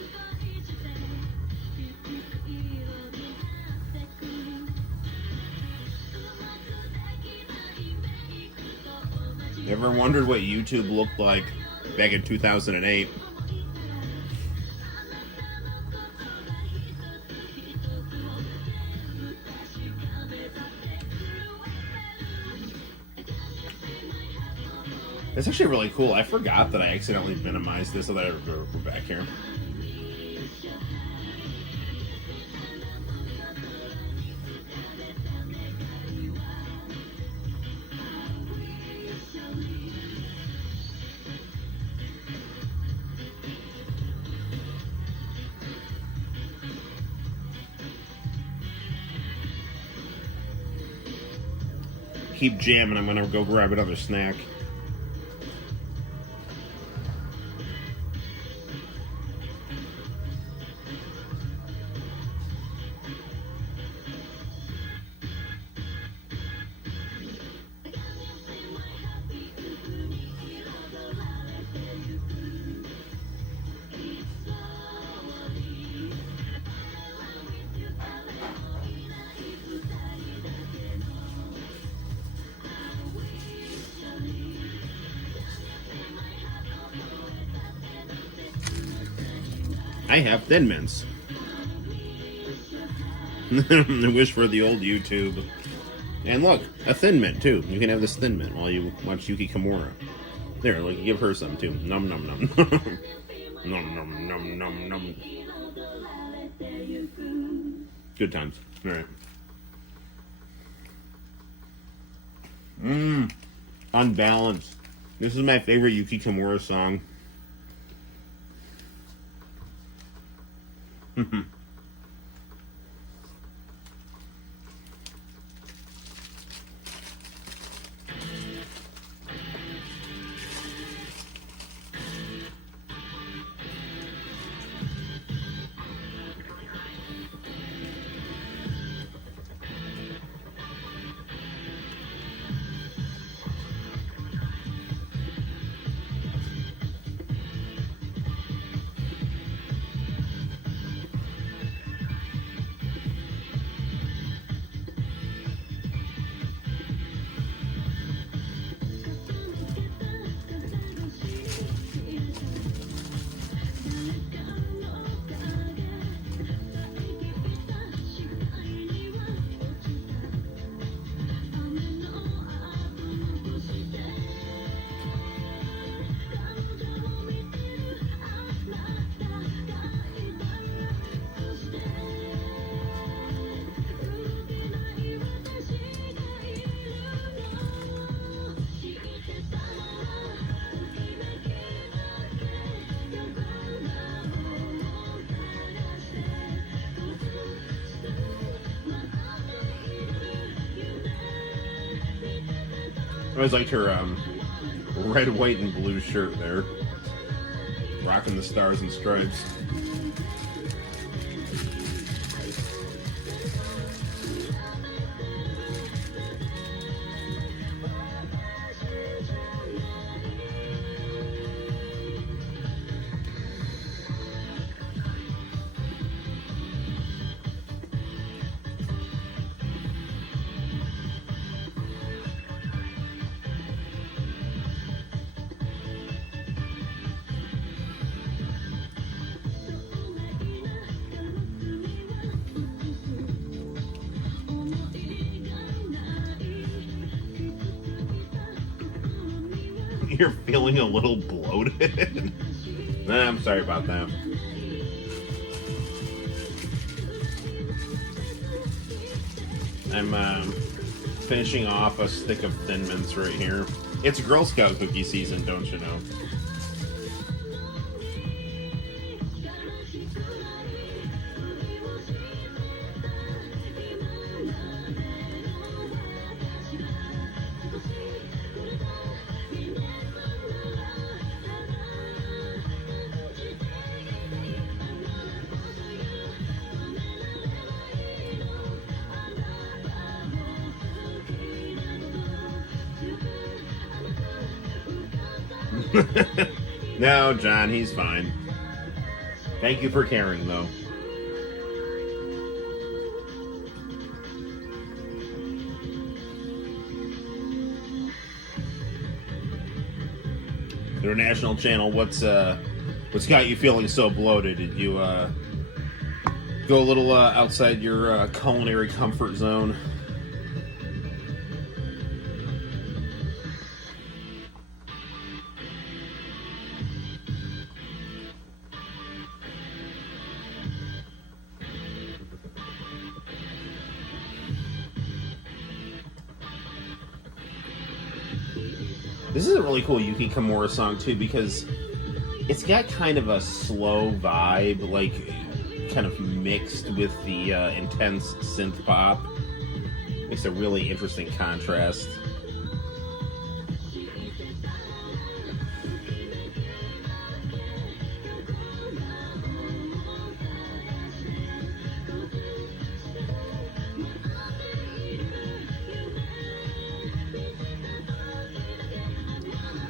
Ever wondered what YouTube looked like back in 2008? It's actually really cool. I forgot that I accidentally minimized this so that we're back here. Keep jamming. I'm gonna go grab another snack. I have Thin Mints. I wish for the old YouTube. And look, a Thin Mint too. You can have this Thin Mint while you watch Yuki Kimura. There, look, give her some too. Num num num. Num num num num num. Good times. Alright. Unbalanced. This is my favorite Yuki Kimura song. always liked her red, white, and blue shirt there. Rocking the stars and stripes. You're feeling a little bloated. Nah, I'm sorry about that. I'm finishing off a stick of Thin Mints right here. It's Girl Scout cookie season, don't you know? No, John, he's fine. Thank you for caring, though. International channel, what's got you feeling so bloated? Did you go a little outside your culinary comfort zone? This is a really cool Yuki Kimura song too, because it's got kind of a slow vibe, like kind of mixed with the intense synth pop. Makes a really interesting contrast.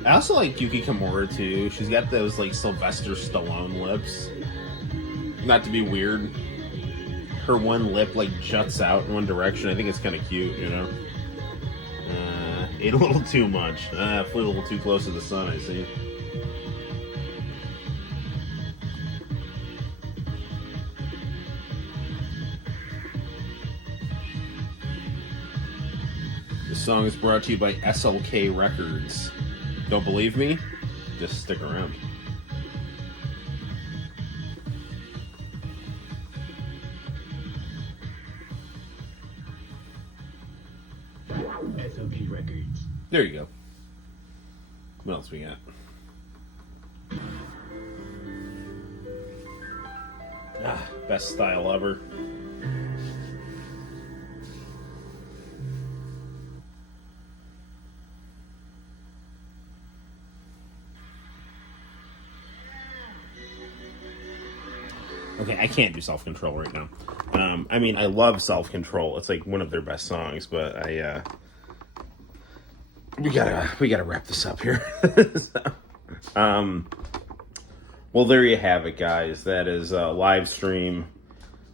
I also like Yuki Kimura too. She's got those like Sylvester Stallone lips. Not to be weird, her one lip like juts out in one direction. I think it's kind of cute, you know. Ate a little too much. Flew a little too close to the sun, I see. This song is brought to you by SLK Records. Don't believe me? Just stick around. SLK Records. There you go. What else we got? Best style ever. Okay, I can't do Self-Control right now. I mean, I love Self-Control. It's like one of their best songs, but we gotta wrap this up here. Well, there you have it, guys. That is a live stream.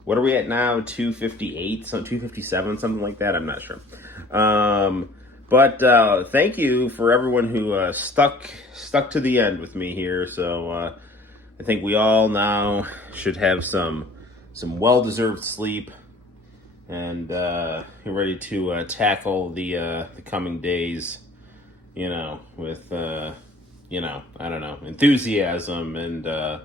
What are we at now? 258, 257, something like that. I'm not sure. But thank you for everyone who stuck to the end with me here. So I think we all now should have some well-deserved sleep, and you're ready to tackle the coming days, you know, with you know, I don't know, enthusiasm and the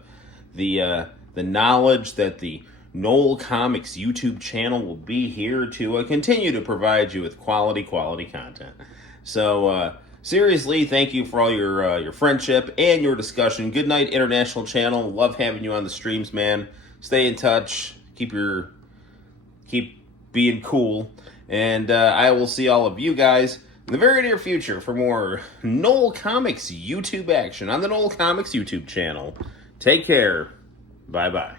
knowledge that the Noel ComiX YouTube channel will be here to continue to provide you with quality content. So seriously, thank you for all your friendship and your discussion. Good night, International Channel. Love having you on the streams, man. Stay in touch. Keep being cool. And I will see all of you guys in the very near future for more Noel ComiX YouTube action on the Noel ComiX YouTube channel. Take care. Bye-bye.